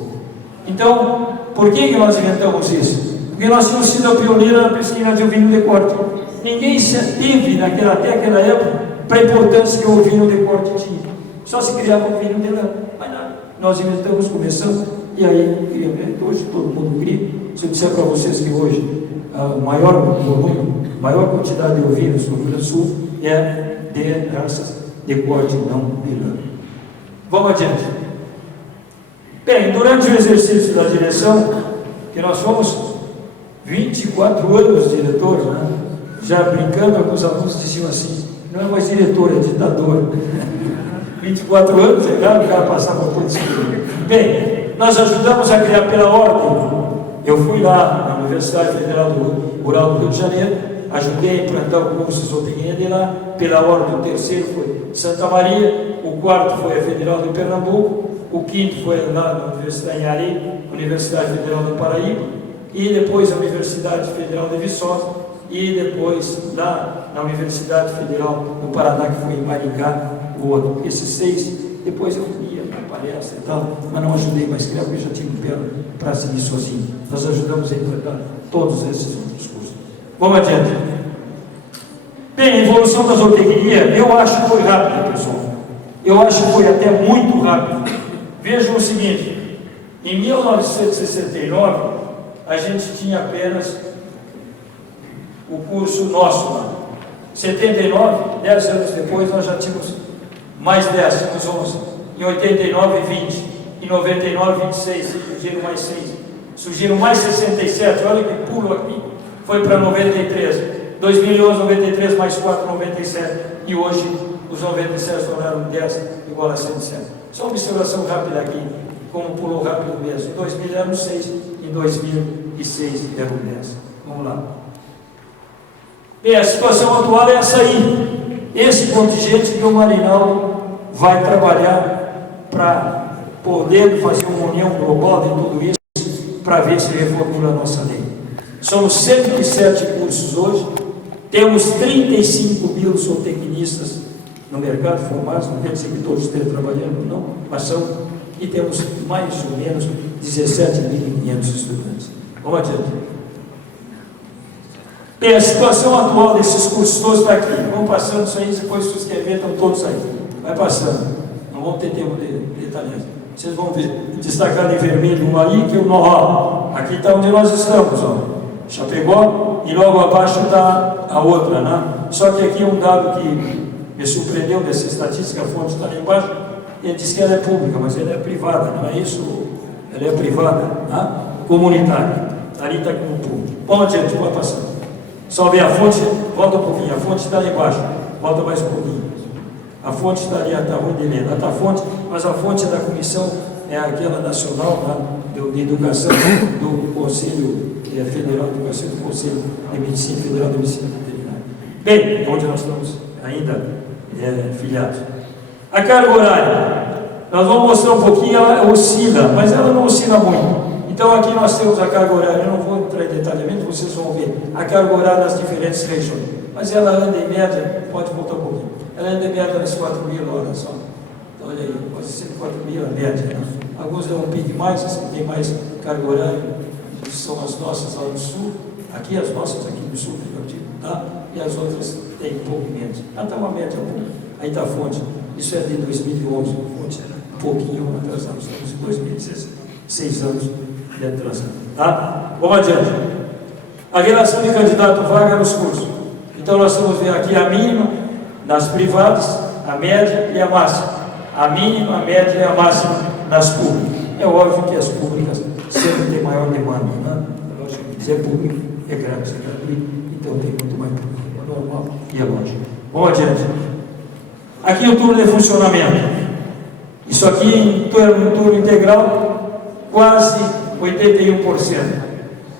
Então, por que nós inventamos isso? Porque nós tínhamos sido a pioneira na pesquisa de ovino de corte. Ninguém se teve até aquela época para a importância que o ovino de corte tinha. Só se criava o ovino de lã, mas nada. Nós inventamos, começamos, e aí hoje todo mundo cria. Se eu disser para vocês que hoje a maior volume, maior quantidade de ovinos no Rio Grande do Sul é de raças de corte não de lã. Vamos adiante. Bem, durante o exercício da direção, que nós fomos 24 anos diretor, né? Já brincando, alguns alunos diziam assim, não é mais diretor, é ditador. 24 anos, o cara passava por isso. Bem, nós ajudamos a criar pela ordem. Eu fui lá na Universidade Federal Rural do Rio de Janeiro, ajudei a implantar o curso de zootecnia de lá. Pela ordem, o terceiro foi Santa Maria, o quarto foi a Federal de Pernambuco, o quinto foi lá na Universidade em Ari, Universidade Federal do Paraíba, e depois a Universidade Federal de Viçosa, e depois lá na Universidade Federal do Paraná, que foi em Maringá, o outro. Esses 6, depois eu ia para palestra e tal, mas não ajudei mais a criar, porque eu já tinha um pé para seguir sozinho. Nós ajudamos a implantar todos esses outros cursos. Vamos adiante. Bem, a evolução da zootecnia, eu acho que foi rápida, pessoal. Eu acho que foi até muito rápido. Vejam o seguinte, em 1969, a gente tinha apenas o curso nosso lá. 79, 10 anos depois, nós já tínhamos mais 10, tínhamos 11. Em 89, 20. Em 99, 26. Surgiram mais 6. Surgiram mais 67. Olha que pulo aqui. Foi para 93. 2011, 93, mais 4, 97. E hoje, os 97 tornaram 10, igual a 107. Só uma observação rápida aqui, como pulou rápido mesmo. Em 2000 eram 6, em 2006 eram 10. Vamos lá. Bem, a situação atual é essa aí. Esse contingente que o Marinaldo vai trabalhar para poder fazer uma união global de tudo isso, para ver se reformula a nossa lei. Somos 107 cursos hoje, temos 35 mil zootecnistas no mercado formados, não quer dizer que todos estejam trabalhando, não, mas são, e temos mais ou menos 17.500 estudantes. Vamos adiante. Bem, a situação atual desses cursos todos está aqui. Vamos passando isso aí, depois se vocês querem ver, estão todos aí. Vai passando. Não vamos ter tempo de detalhar. Vocês vão ver, destacado em vermelho um ali, que é o know-how. Aqui está onde nós estamos, ó. Chapecó, e logo abaixo está a outra, né? Só que aqui um dado que me surpreendeu dessa estatística, a fonte está ali embaixo, ele diz que ela é pública, mas ela é privada, não é isso? Ela é privada, né? Comunitária. Ali está como público. Vamos adiante, pode passar. Só ver a fonte, volta um pouquinho, a fonte está ali embaixo, volta mais um pouquinho. A fonte está ali, está ruim de ler, está a fonte, mas a fonte da comissão é aquela nacional, né, de educação do Conselho Federal de Educação, do Conselho de Medicina Federal de Medicina Veterinária. Bem, onde nós estamos ainda filiados. A carga horária, nós vamos mostrar um pouquinho, ela oscila, mas ela não oscila muito. Então aqui nós temos a carga horária, eu não vou entrar em detalhamento, vocês vão ver a carga horária nas diferentes regiões, mas ela anda em média, pode voltar um pouquinho, ela anda em média nas 4.000 horas só. Então olha aí, quase 4.000 a média. Né? Alguns dão um pique mais, as que tem mais carga horária, são as nossas lá no sul, aqui as nossas aqui no sul, eu digo, tá? E as outras tem um pouco menos. Está uma média boa. Aí está a fonte, isso é de 2011, a fonte era um pouquinho atrasada, estamos em 2016, 6 anos de atraso. Tá? Vamos adiante. A relação de candidato-vaga nos cursos. Então nós vamos ver aqui a mínima nas privadas, a média e a máxima. A mínima, a média e a máxima nas públicas. É óbvio que as públicas sempre têm maior demanda, né? É lógico que se é público, é grátis, é gratuito, então tem muito mais público. É normal e é lógico. Vamos adiante. Aqui o turno de funcionamento. Isso aqui em turno integral, quase 81%.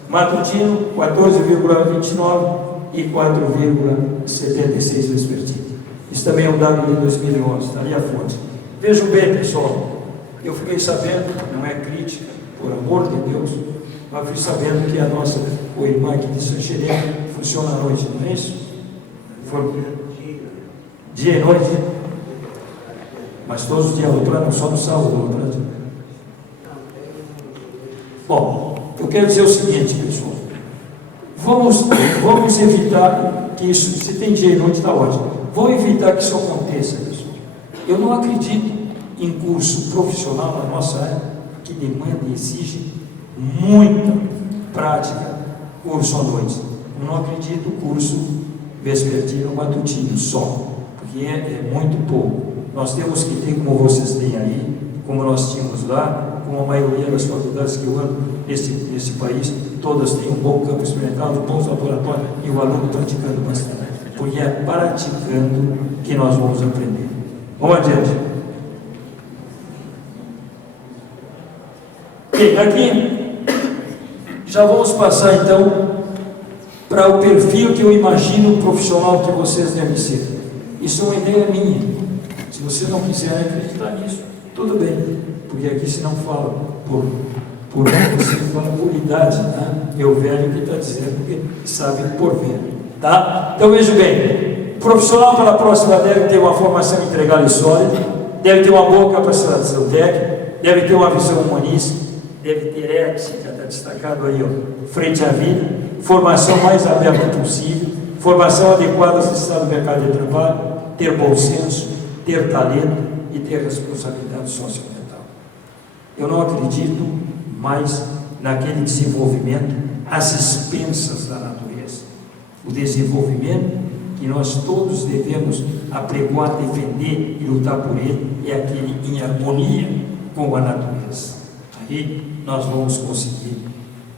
Matutino, 14,29% e 4,76% vespertino. Isso também é um dado de 2011, está ali a fonte. Vejam bem, pessoal, eu fiquei sabendo, não é crítica, por amor de Deus, mas fui sabendo que a nossa OIMAC de Sancheré funciona à noite, não é isso? Dia e noite, mas todos os dias não só no sábado. Bom, eu quero dizer o seguinte, pessoal, vamos evitar que isso, se tem dia e noite está ótimo, vamos evitar que isso aconteça, pessoal. Eu não acredito em curso profissional na nossa área que demanda e exige muita prática, curso à noite. Eu não acredito em curso vespertino, matutino só, porque é muito pouco. Nós temos que ter, como vocês têm aí, como nós tínhamos lá, como a maioria das faculdades que eu ando nesse país, todas têm um bom campo experimental, um bom laboratório e o aluno praticando bastante. Porque é praticando que nós vamos aprender. Vamos adiante. Bem, aqui já vamos passar então para o perfil que eu imagino profissional que vocês devem ser. Isso é uma ideia minha. Se você não quiser acreditar nisso, tudo bem, porque aqui se não fala por você fala por idade, né? Meu velho que está dizendo, porque sabe por ver, tá? Então veja bem, o profissional para a próxima deve ter uma formação integral e sólida, deve ter uma boa capacitação técnica, deve ter uma visão humanista, deve ter ética, está destacado aí, ó, frente à vida, formação mais aberta possível, formação adequada ao estado do mercado de trabalho, ter bom senso, ter talento e ter responsabilidade socioambiental. Eu não acredito mais naquele desenvolvimento às expensas da natureza. O desenvolvimento que nós todos devemos apregoar, defender e lutar por ele é aquele em harmonia com a natureza. Aí nós vamos conseguir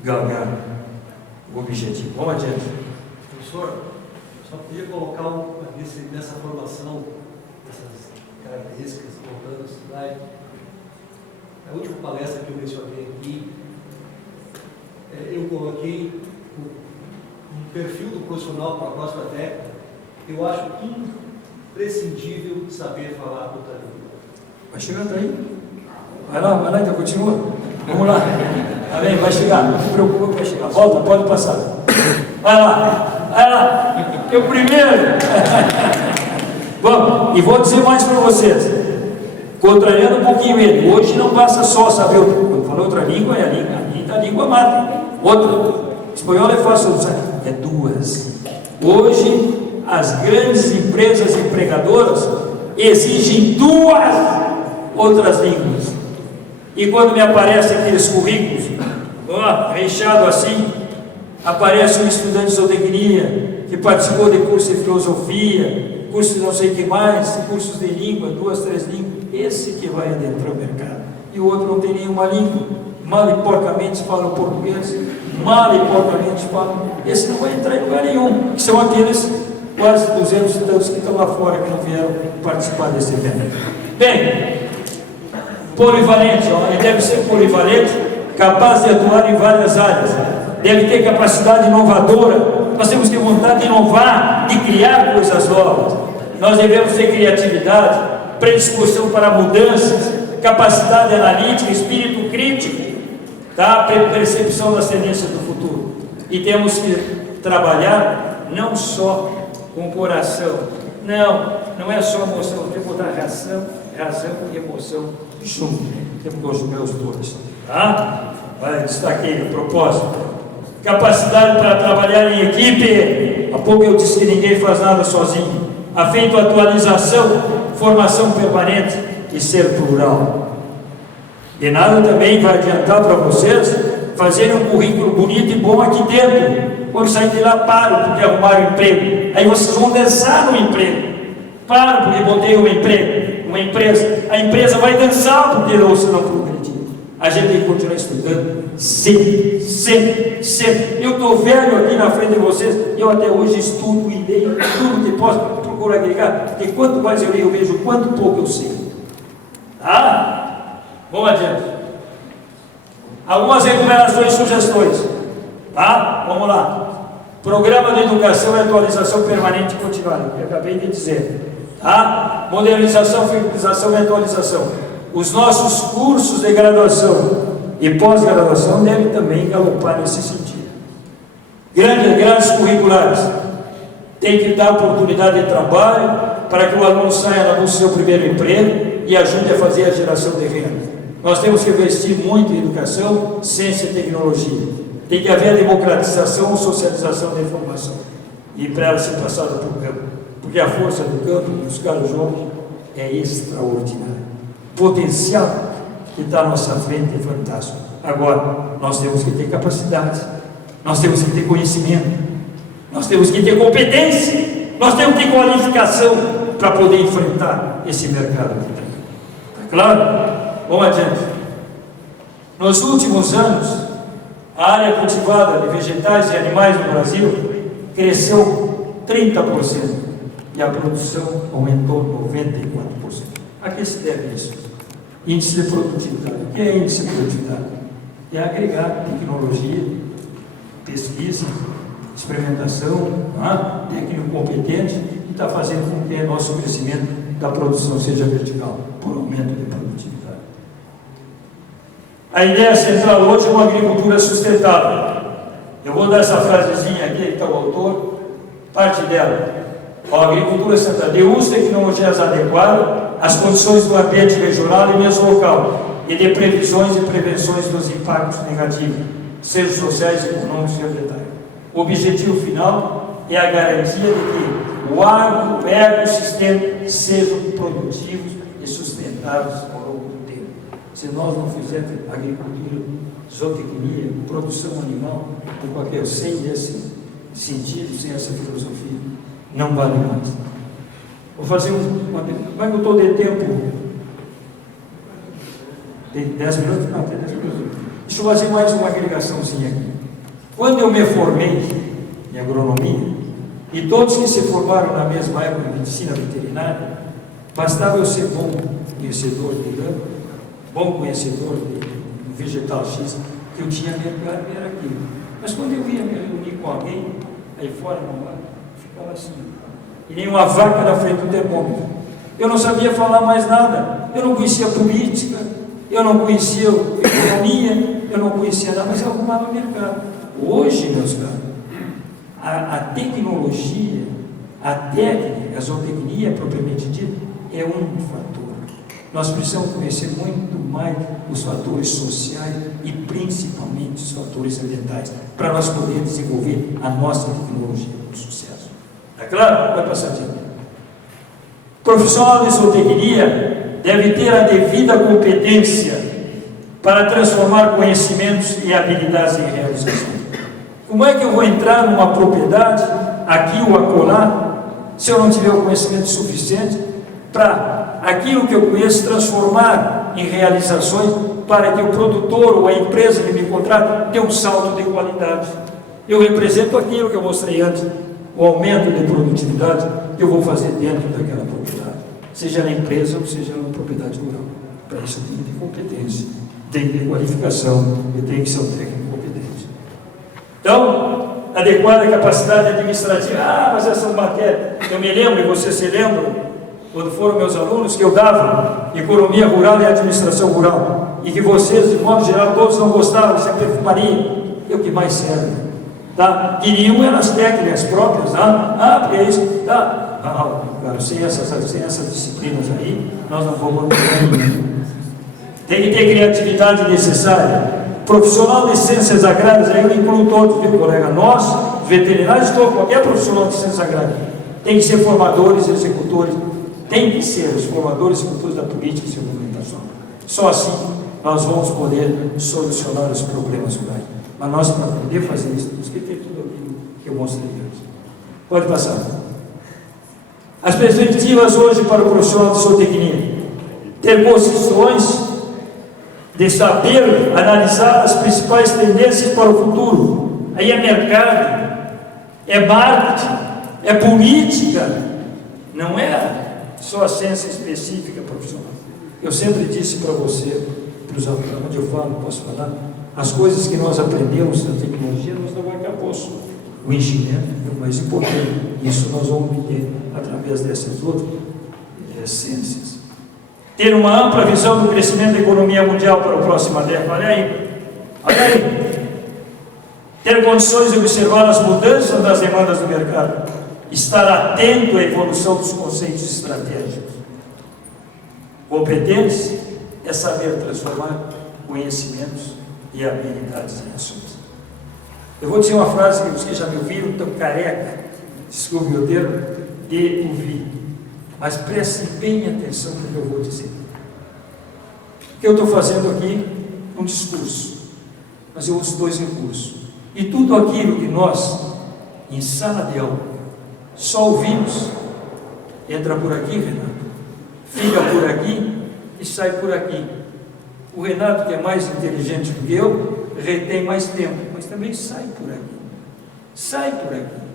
galgar o objetivo. Vamos adiante. Professor, só queria colocar nessa formação, essas características, voltando ao slide. A última palestra que eu mencionei aqui, eu coloquei um perfil do profissional para a próxima década. Eu acho imprescindível saber falar outra língua. Vai chegando aí? Vai lá, então continua. Vamos lá. Tá bem, vai chegar. Não se preocupe, vai chegar. Volta, pode passar. Vai lá. Eu primeiro. Vamos, e vou dizer mais para vocês, contrariando um pouquinho ele, hoje não basta só saber, quando falo outra língua, é a língua mata, outra, espanhol é fácil usar, é duas. Hoje, as grandes empresas empregadoras exigem duas outras línguas, e quando me aparecem aqueles currículos, recheado assim, aparece um estudante de zootecnia, que participou de curso de filosofia, curso de não sei o que mais, cursos de língua, 2, 3 línguas, esse que vai adentrar o mercado, e o outro não tem nenhuma língua, mal e porcamente fala português, mal e porcamente fala, esse não vai entrar em lugar nenhum, que são aqueles quase 200 e tantos que estão lá fora, que não vieram participar desse evento. Bem, polivalente, ele deve ser polivalente, capaz de atuar em várias áreas, deve ter capacidade inovadora. Nós temos que ter vontade de inovar, de criar coisas novas. Nós devemos ter criatividade, predisposição para mudanças, capacidade analítica, espírito crítico, tá? Percepção das tendências do futuro. E temos que trabalhar não só com o coração, não é só emoção, temos que botar razão e emoção junto, temos que conjugar os dois, tá? Vai, destaquei a propósito. Capacidade para trabalhar em equipe. Há pouco eu disse que ninguém faz nada sozinho. Afeito à atualização, formação permanente e ser plural. De nada também vai adiantar para vocês fazerem um currículo bonito e bom aqui dentro. Quando sair de lá, param porque arrumaram emprego. Aí vocês vão dançar no emprego. Param porque botei um emprego, uma empresa. A empresa vai dançar porque você não progrediu. A gente tem que continuar estudando sempre. Eu estou velho aqui na frente de vocês, eu até hoje estudo e leio tudo que posso, procuro agregar, porque quanto mais eu leio, eu vejo quanto pouco eu sei. Tá? Vamos adiante. Algumas recomendações e sugestões. Tá? Vamos lá. Programa de educação e atualização permanente e continuada, que eu acabei de dizer. Tá? Modernização, flexibilização e atualização. Os nossos cursos de graduação e pós-graduação devem também galopar nesse sentido. Grandes curriculares. Tem que dar oportunidade de trabalho para que o aluno saia no seu primeiro emprego e ajude a fazer a geração de renda. Nós temos que investir muito em educação, ciência e tecnologia. Tem que haver a democratização ou socialização da informação. E para ela ser passada por campo. Porque a força do campo, dos caros jovens, é extraordinária. O potencial que está à nossa frente é fantástico. Agora, nós temos que ter capacidade, nós temos que ter conhecimento, nós temos que ter competência, nós temos que ter qualificação para poder enfrentar esse mercado aqui. Está claro? Vamos adiante. Nos últimos anos, a área cultivada de vegetais e animais no Brasil cresceu 30% e a produção aumentou 94%. A que se deve isso? Índice de produtividade. O que é índice de produtividade? É agregar tecnologia, pesquisa, experimentação, técnico competente, e está fazendo com que o nosso crescimento da produção seja vertical, por aumento de produtividade. A ideia central hoje é uma agricultura sustentável. Eu vou dar essa frasezinha aqui, que está o autor, parte dela. A agricultura sustentável, de uso de tecnologias adequadas às condições do ambiente regional e mesmo local, e de previsões e prevenções dos impactos negativos, sejam sociais, econômicos e ambientais. O objetivo final é a garantia de que o ecossistema sejam produtivos e sustentáveis ao longo do tempo. Se nós não fizermos agricultura, zootecnia, produção animal, ou qualquer, sem esse sentido, sem essa filosofia, não vale mais. Vou fazer como é que eu estou de tempo? Tem 10 minutos? Não, tem 10 minutos. Deixa eu fazer mais uma agregaçãozinha aqui. Quando eu me formei em agronomia, e todos que se formaram na mesma época de medicina veterinária, bastava eu ser bom conhecedor de grama, bom conhecedor de vegetal X, que eu tinha mercado e era aquilo. Mas quando eu ia me reunir com alguém, aí fora no mar, ficava assim, e nem uma vaca na frente do termômetro. Eu não sabia falar mais nada, eu não conhecia política, eu não conhecia economia, eu não conhecia nada, mas eu arrumava mercado. Hoje, meus caros, a tecnologia, a técnica, A zootecnia, propriamente dita, é um fator. Nós precisamos conhecer muito mais os fatores sociais e principalmente os fatores ambientais, para nós podermos desenvolver a nossa tecnologia com sucesso. Tá claro? Vai passar de novo. O profissional de zootecnia deve ter a devida competência para transformar conhecimentos e habilidades em realização. Como é que eu vou entrar numa propriedade, aqui ou acolá, se eu não tiver o conhecimento suficiente para aquilo que eu conheço transformar em realizações para que o produtor ou a empresa que me contrata dê um salto de qualidade? Eu represento aquilo que eu mostrei antes, o aumento de produtividade que eu vou fazer dentro daquela propriedade, seja na empresa ou seja na propriedade rural. Para isso tem que ter competência, tem que ter qualificação e tem que ser um técnico competente. Então, adequada capacidade administrativa. Mas essa matéria, eu me lembro, e você se lembra, quando foram meus alunos, que eu dava economia rural e administração rural, e que vocês, de modo geral, todos não gostavam, sempre perfumaria. Eu que mais serve, tá? Queriam eram as técnicas próprias, tá? Porque é isso, tá? Cara, sem essas disciplinas aí, nós não vamos conseguir. Tem que ter criatividade necessária. Profissional de ciências agrárias, aí eu incluo todos, viu, colega? Nós, veterinários, qualquer profissional de ciências agrárias, tem que ser formadores, executores, tem que ser os formadores e executores da política e regulamentação. Só assim nós vamos poder solucionar os problemas rurais. Mas nós, para poder fazer isso, temos que ter tudo aquilo que eu mostrei antes. Pode passar. As perspectivas hoje para o profissional de zootecnia: ter posições de saber analisar as principais tendências para o futuro. Aí é mercado, é marketing, é política, não é só a ciência específica profissional. Eu sempre disse para você, para os alunos, onde eu falo, posso falar, as coisas que nós aprendemos na tecnologia, nós não vamos acabouço. O enchimento é o mais importante. Isso nós vamos obter através dessas outras ciências. Ter uma ampla visão do crescimento da economia mundial para a próxima década. Olha aí, olha aí. Ter condições de observar as mudanças das demandas do mercado. Estar atento à evolução dos conceitos estratégicos. Competência é saber transformar conhecimentos e habilidades em ações. Eu vou dizer uma frase que vocês já me ouviram, tão careca, desculpe o termo, de ouvir. Mas prestem bem atenção no que eu vou dizer. O que eu estou fazendo aqui? Um discurso. Mas eu uso dois recursos. E tudo aquilo que nós, em sala de aula, só ouvimos, entra por aqui, Renato, fica por aqui e sai por aqui. O Renato, que é mais inteligente do que eu, retém mais tempo, mas também sai por aqui. Sai por aqui.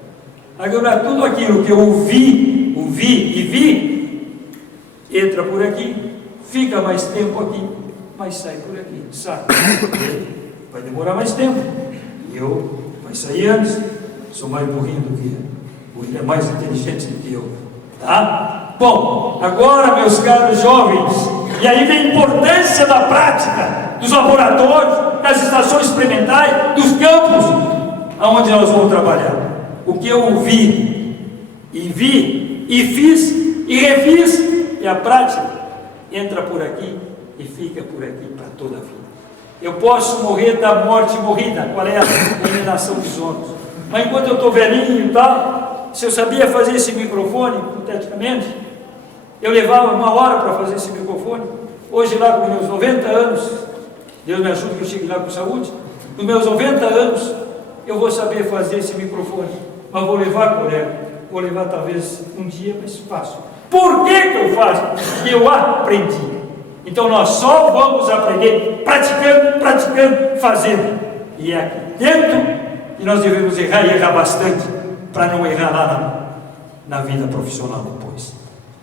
Agora, tudo aquilo que eu ouvi e vi, entra por aqui, fica mais tempo aqui, mas sai por aqui. Sai. Vai demorar mais tempo. Eu vai sair antes. Sou mais burrinho do que ele. Ele é mais inteligente do que eu. Tá? Bom, agora, meus caros jovens, e aí vem a importância da prática, dos laboratórios, das estações experimentais, dos campos, aonde nós vamos trabalhar. O que eu ouvi e vi e fiz e refiz, e a prática entra por aqui e fica por aqui para toda a vida. Eu posso morrer da morte morrida, qual é a eliminação dos ônus, mas enquanto eu estou velhinho e tal, se eu sabia fazer esse microfone, hipoteticamente, eu levava 1 hora para fazer esse microfone. Hoje, lá com meus 90 anos, Deus me ajude que eu chegue lá com saúde, com meus 90 anos, eu vou saber fazer esse microfone. Mas vou levar, colega, vou levar talvez um dia, mas faço. Por que eu faço? Porque eu aprendi. Então nós só vamos aprender praticando, fazendo. E é aqui dentro que nós devemos errar, e errar bastante, para não errar lá na vida profissional depois.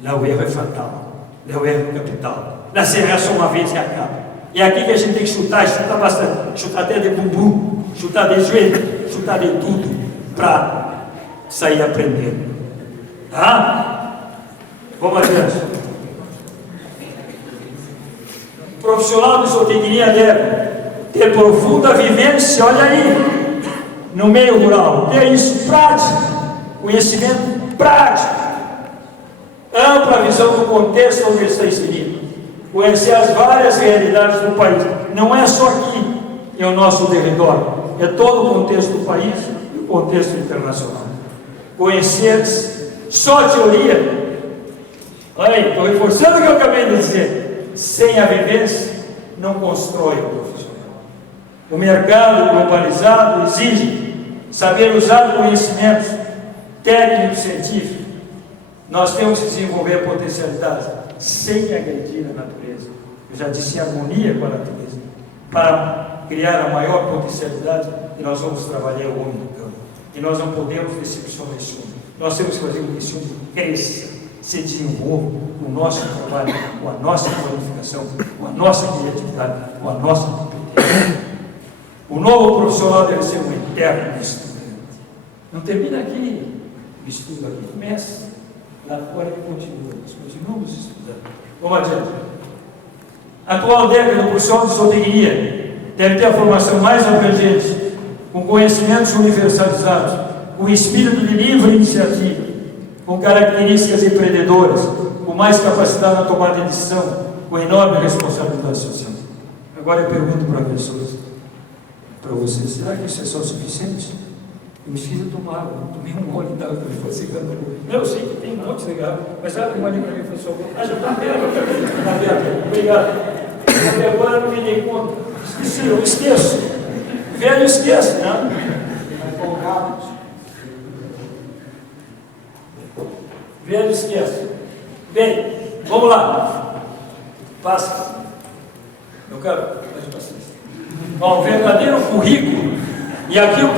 Lá o erro é fatal, lá o erro é capital. Lá você erra só uma vez e acaba. E é aqui que a gente tem que chutar bastante, chutar até de bumbum, chutar de joelho, chutar de tudo, para sair aprendendo. Tá? Vamos adiante. O profissional de zootecnia deve ter profunda vivência, olha aí, no meio rural. Que é isso? Prático. Conhecimento prático. ampla visão do contexto onde ele está inserido, conhecer as várias realidades do país. Não é só aqui, é o nosso derredor, é todo o contexto do país e o contexto internacional. Conhecer só a teoria, olha aí, estou reforçando o que eu acabei de dizer, sem a vivência não constrói o profissional. O mercado globalizado exige saber usar conhecimentos técnicos, científicos. Nós temos que desenvolver potencialidades sem agredir a natureza. Eu já disse harmonia com a natureza. Para criar a maior potencialidade, e nós vamos trabalhar o homem no campo. E nós não podemos decepcionar esse homem. Nós temos que fazer com que esse homem cresça, se desenvolva com o nosso trabalho, com a nossa qualificação, com a nossa criatividade, com a nossa competência. O novo profissional deve ser um eterno estudante. Não termina aqui, estuda aqui, começa lá fora e continua. Nós continuamos estudando. Vamos adiante. A atual década, o profissional de zootecnia deve ter a formação mais abrangente, com conhecimentos universalizados, com espírito de livre iniciativa, com características empreendedoras, com mais capacidade na tomada de decisão, com enorme responsabilidade social. Agora eu pergunto para para vocês, será que isso é só suficiente? Eu me fiz tomar água, tomei um gole d'água para ele fosse secando. Eu sei que tem um monte de água, mas abre uma ali para mim, professor. Ah, já está aberto, está aberto. Obrigado. Até agora não me dei conta. Esqueci, eu esqueço. Velho esquece, né? Velho esquece. Bem, vamos lá. Passa. Meu caro, faz paciência. Bom, o verdadeiro currículo, e aqui eu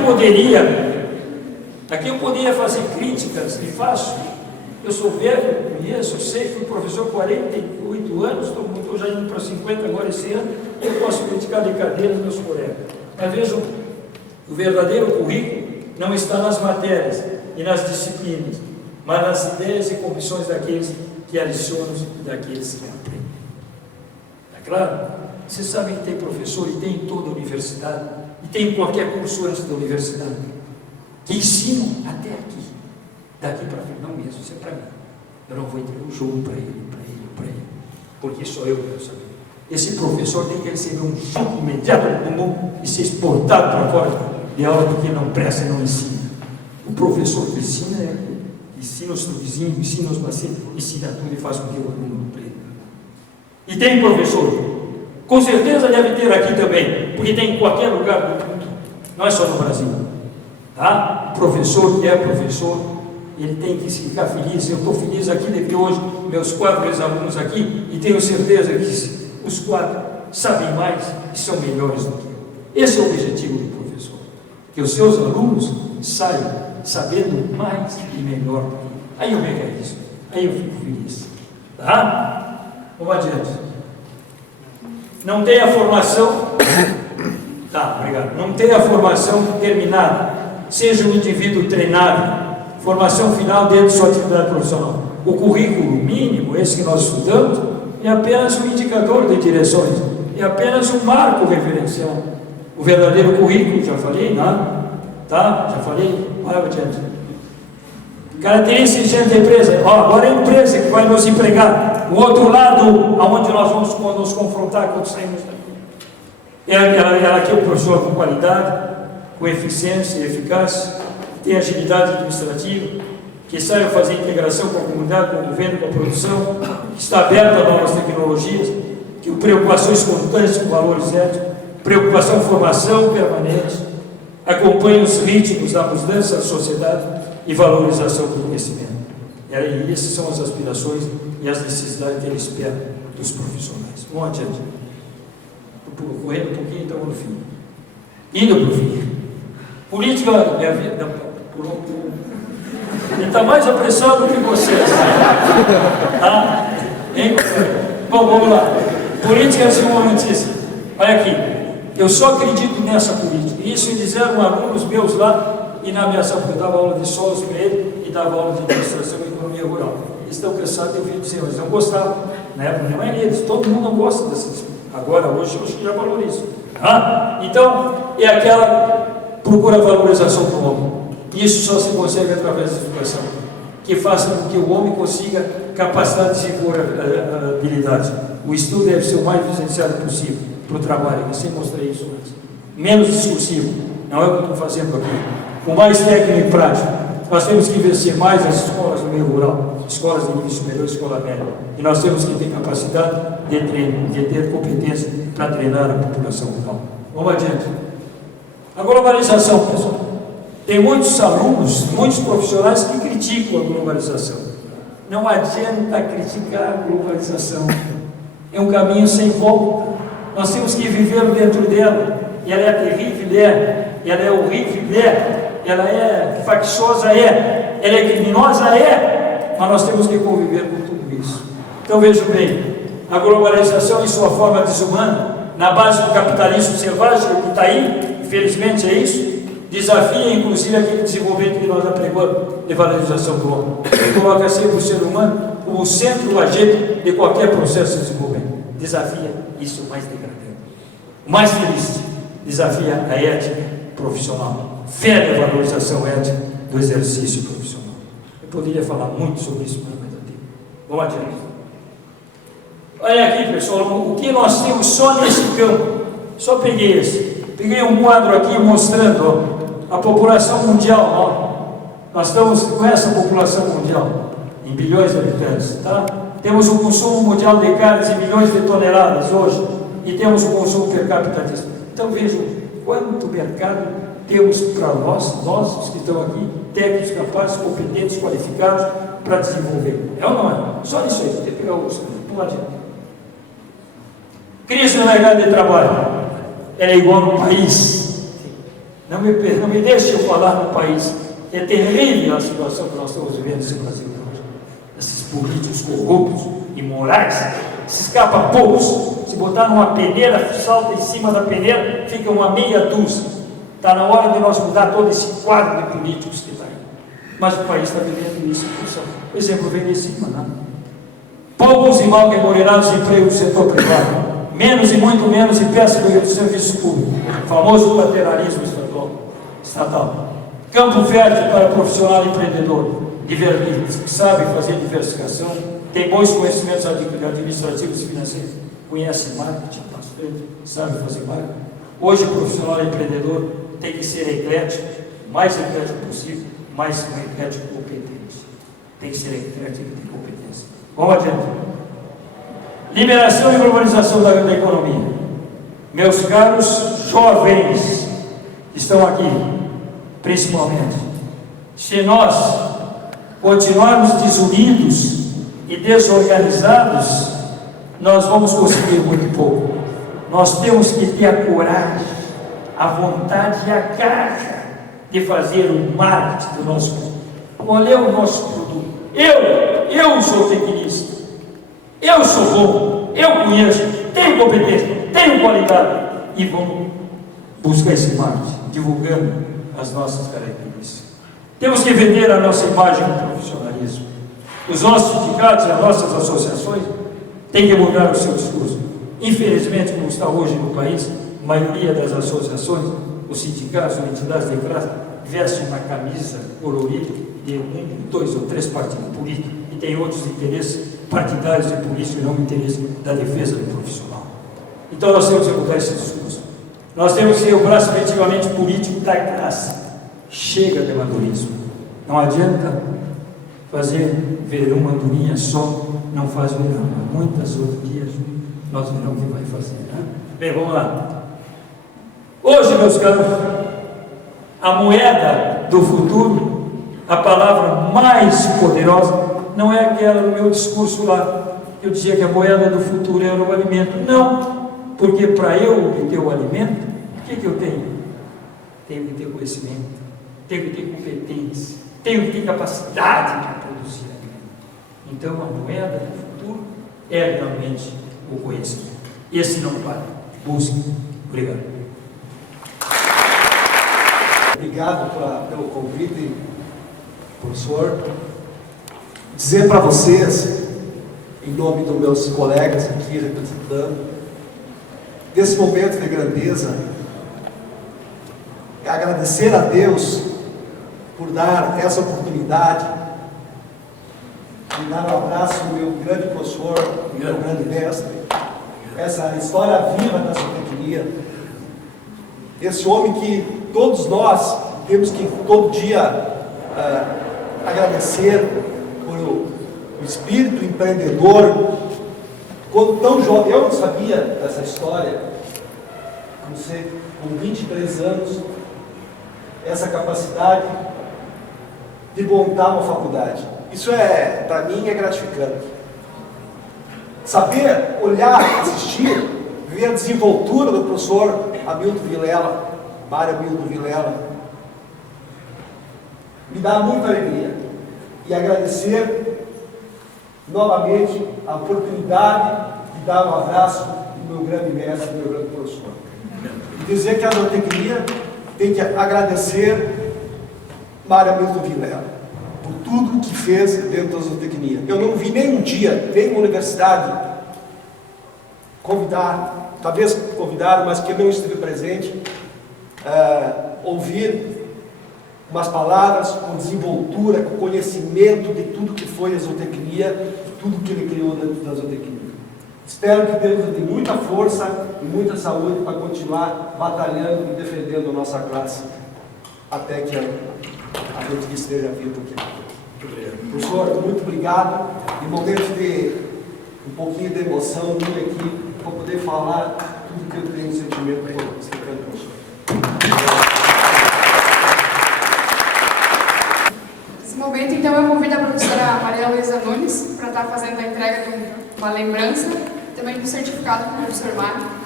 poderia fazer críticas, e faço. Eu sou velho, conheço, eu sei, fui professor 48 anos, estou já indo para 50 agora esse ano, eu posso criticar de cadeira meus colegas. Mas vejam, o verdadeiro currículo não está nas matérias e nas disciplinas, mas nas ideias e convicções daqueles que adicionam e daqueles que aprendem. É claro? Vocês sabem que tem professor e tem em toda a universidade, e tem em qualquer curso antes da universidade, que ensinam até aqui, daqui para frente, não mesmo, isso é para mim. Eu não vou entregar um jogo para ele, porque só eu quero saber. Esse professor tem que receber um jogo imediato do mundo e ser exportado para fora de aula porque não presta e não ensina. O professor que ensina ensina os vizinhos, ensina os pacientes, ensina tudo e faz com que o aluno aprenda. E tem professor, com certeza deve ter aqui também, porque tem em qualquer lugar do mundo, não é só no Brasil. Tá? O professor que é professor, ele tem que ficar feliz. Eu estou feliz aqui de ver hoje meus 4 ex-alunos aqui e tenho certeza que os 4 sabem mais e são melhores do que eu. Esse é o objetivo do professor, que os seus alunos saiam sabendo mais e melhor do que eu. Aí eu me realizo, aí eu fico feliz. Tá? Vamos adiante. Não tem a formação, tá, obrigado. Não tem a formação terminada, seja um indivíduo treinado, formação final dentro de sua atividade profissional. O currículo mínimo, esse que nós estudamos, é apenas um indicador de direções, é apenas um marco referencial. O verdadeiro currículo, já falei, nada, tá? Já falei, vai adiante. Características da empresa, agora é a empresa que vai nos empregar. O outro lado, aonde nós vamos nos confrontar quando saímos daqui. Ela aqui é um professor com qualidade, com eficiência e eficácia, tem agilidade administrativa, que saiba fazer integração com a comunidade, com o governo, com a produção, que está aberta a novas tecnologias, que preocupações constantes com valores éticos, preocupação com formação permanente, acompanha os ritmos da mudança da sociedade e valorização do conhecimento. E essas são as aspirações e as necessidades que ele espera dos profissionais. Vamos adiante. Estou correndo um pouquinho, então no fim. Indo para o fim. Política, minha vida, ele está mais apressado que vocês. Tá? Bom, vamos lá. Política desenvolvimentista. Olha aqui. Eu só acredito nessa política. Isso me disseram alunos meus lá e na minha ação, porque eu dava aula de solos para ele e dava aula de administração e economia rural. Eles estão cansados de ouvir dizer, mas não gostavam. Na época, não é eles. Todo mundo não gosta dessas. Agora, hoje, eu já valorizo. Tá? Então, é aquela procura valorização do homem. Isso só se consegue através da educação. que faça com que o homem consiga capacitar de desenvolver habilidades. O estudo deve ser o mais vivenciado possível para o trabalho. Eu sempre mostrei isso antes. Menos discursivo, não é o que eu estou fazendo aqui. Com mais técnica e prática. Nós temos que investir mais nas escolas do meio rural, escolas de nível superior, escola média. E nós temos que ter capacidade de treino, de ter competência para treinar a população rural. Vamos adiante. A globalização, pessoal. Tem muitos alunos, muitos profissionais que criticam a globalização. Não adianta criticar a globalização. É um caminho sem volta. Nós temos que viver dentro dela. E ela é terrível, ela é horrível, ela é facciosa, ela é criminosa, mas nós temos que conviver com tudo isso. Então vejam bem, a globalização em sua forma desumana, na base do capitalismo selvagem que está aí, infelizmente é isso, desafia inclusive aquele desenvolvimento que nós apregamos de valorização do homem, e coloca sempre o ser humano como centro, o agente de qualquer processo de desenvolvimento. Desafia isso mais degradante. O mais triste, desafia a ética profissional, fere a valorização ética do exercício profissional. Eu poderia falar muito sobre isso, mas não vai dar tempo. Vamos adiante. Olha aqui, pessoal, o que nós temos só nesse campo. Só peguei esse. Peguei um quadro aqui mostrando a população mundial. Nós estamos com essa população mundial, em bilhões de habitantes. Tá? Temos um consumo mundial de carnes em milhões de toneladas hoje, e temos um consumo per capita disso. Então vejam quanto mercado temos para nós, os que estão aqui, técnicos capazes, competentes, qualificados, para desenvolver. É ou não é? Só isso aí, tem que pegar o não adianta. Crise no mercado de trabalho. Ela é igual no país. Não me deixe eu falar no país. É terrível a situação que nós estamos vivendo nesse Brasil hoje. Esses políticos corruptos, imorais, se escapa poucos. Se botar numa peneira, salta em cima da peneira, fica uma meia dúzia. Está na hora de nós mudar todo esse quadro de políticos que está aí. Mas o país está vivendo isso. O exemplo vem de cima, não? Poucos e mal remunerados empregos do setor privado. Menos e muito menos e péssimo do serviço público. O famoso lateralismo estatal. Campo fértil para profissional empreendedor. Que sabe fazer diversificação, tem bons conhecimentos administrativos e financeiros, conhece marketing bastante, sabe fazer marketing. Hoje o profissional empreendedor tem que ser eclético, o mais eclético possível, mais eclético competente. Tem que ser eclético e ter competência. Vamos adiante. Liberação e globalização da economia. Meus caros jovens que estão aqui, principalmente, se nós continuarmos desunidos e desorganizados, nós vamos conseguir muito pouco. Nós temos que ter a coragem, a vontade e a garra de fazer o marketing do nosso produto. Qual é o nosso produto? Eu sou tecnista, eu sou bom, eu conheço, tenho competência, tenho qualidade, e vamos buscar esse marketing, divulgando as nossas características. Temos que vender a nossa imagem do profissionalismo. Os nossos sindicatos e as nossas associações têm que mudar o seu discurso. Infelizmente, como está hoje no país, a maioria das associações, os sindicatos, as entidades de classe, vestem uma camisa colorida de 1, 2 ou 3 partidos políticos e tem outros interesses partidários e políticos e não o interesse da defesa do profissional. Então nós temos que mudar esse discurso. Nós temos que ser o braço efetivamente político da classe. Chega de amadorismo. Não adianta fazer verão uma andorinha só, não faz verão. Muitas outros dias nós veremos o que vai fazer. Né? Bem, vamos lá. Hoje, meus caros, a moeda do futuro, a palavra mais poderosa, não é aquela no meu discurso lá. Eu dizia que a moeda do futuro era o alimento. Não, porque para eu obter o alimento, o que eu tenho? Tenho que ter conhecimento. Tenho que ter competência, tenho que ter capacidade de produzir alimento. Então, a moeda do futuro é realmente o conhecimento. Esse não para. Busque. Obrigado. Obrigado pelo convite, professor. Dizer para vocês, em nome dos meus colegas aqui representando, desse momento de grandeza, é agradecer a Deus por dar essa oportunidade e dar um abraço ao meu grande professor, meu grande mestre, essa história viva da zootecnia, esse homem que todos nós temos que todo dia agradecer por o espírito empreendedor. Quando tão jovem, eu não sabia dessa história, com 23 anos, essa capacidade de montar uma faculdade. Isso para mim, é gratificante. Saber olhar, assistir, ver a desenvoltura do professor Hamilton Vilela, Mário Hamilton Vilela, me dá muita alegria. E agradecer novamente a oportunidade de dar um abraço do meu grande mestre, do meu grande professor. E dizer que a zootecnia tem que agradecer Mário Hamilton Vilela por tudo que fez dentro da zootecnia. Eu não vi nem um dia, nenhuma universidade convidar, talvez convidaram, mas que não esteve presente, ouvir umas palavras com desenvoltura, com conhecimento de tudo que foi a zootecnia, de tudo que ele criou dentro da zootecnia. Espero que Deus nos dê muita força e muita saúde para continuar batalhando e defendendo a nossa classe até que a gente esteja vivo aqui. Professor, muito obrigado. Em momentos de um pouquinho de emoção, eu vim aqui para poder falar tudo que eu tenho no sentimento por você, professor. Nesse momento, então, eu convido a professora Maria Luísa Nunes para estar fazendo a entrega de uma lembrança, também do certificado para o professor Mário.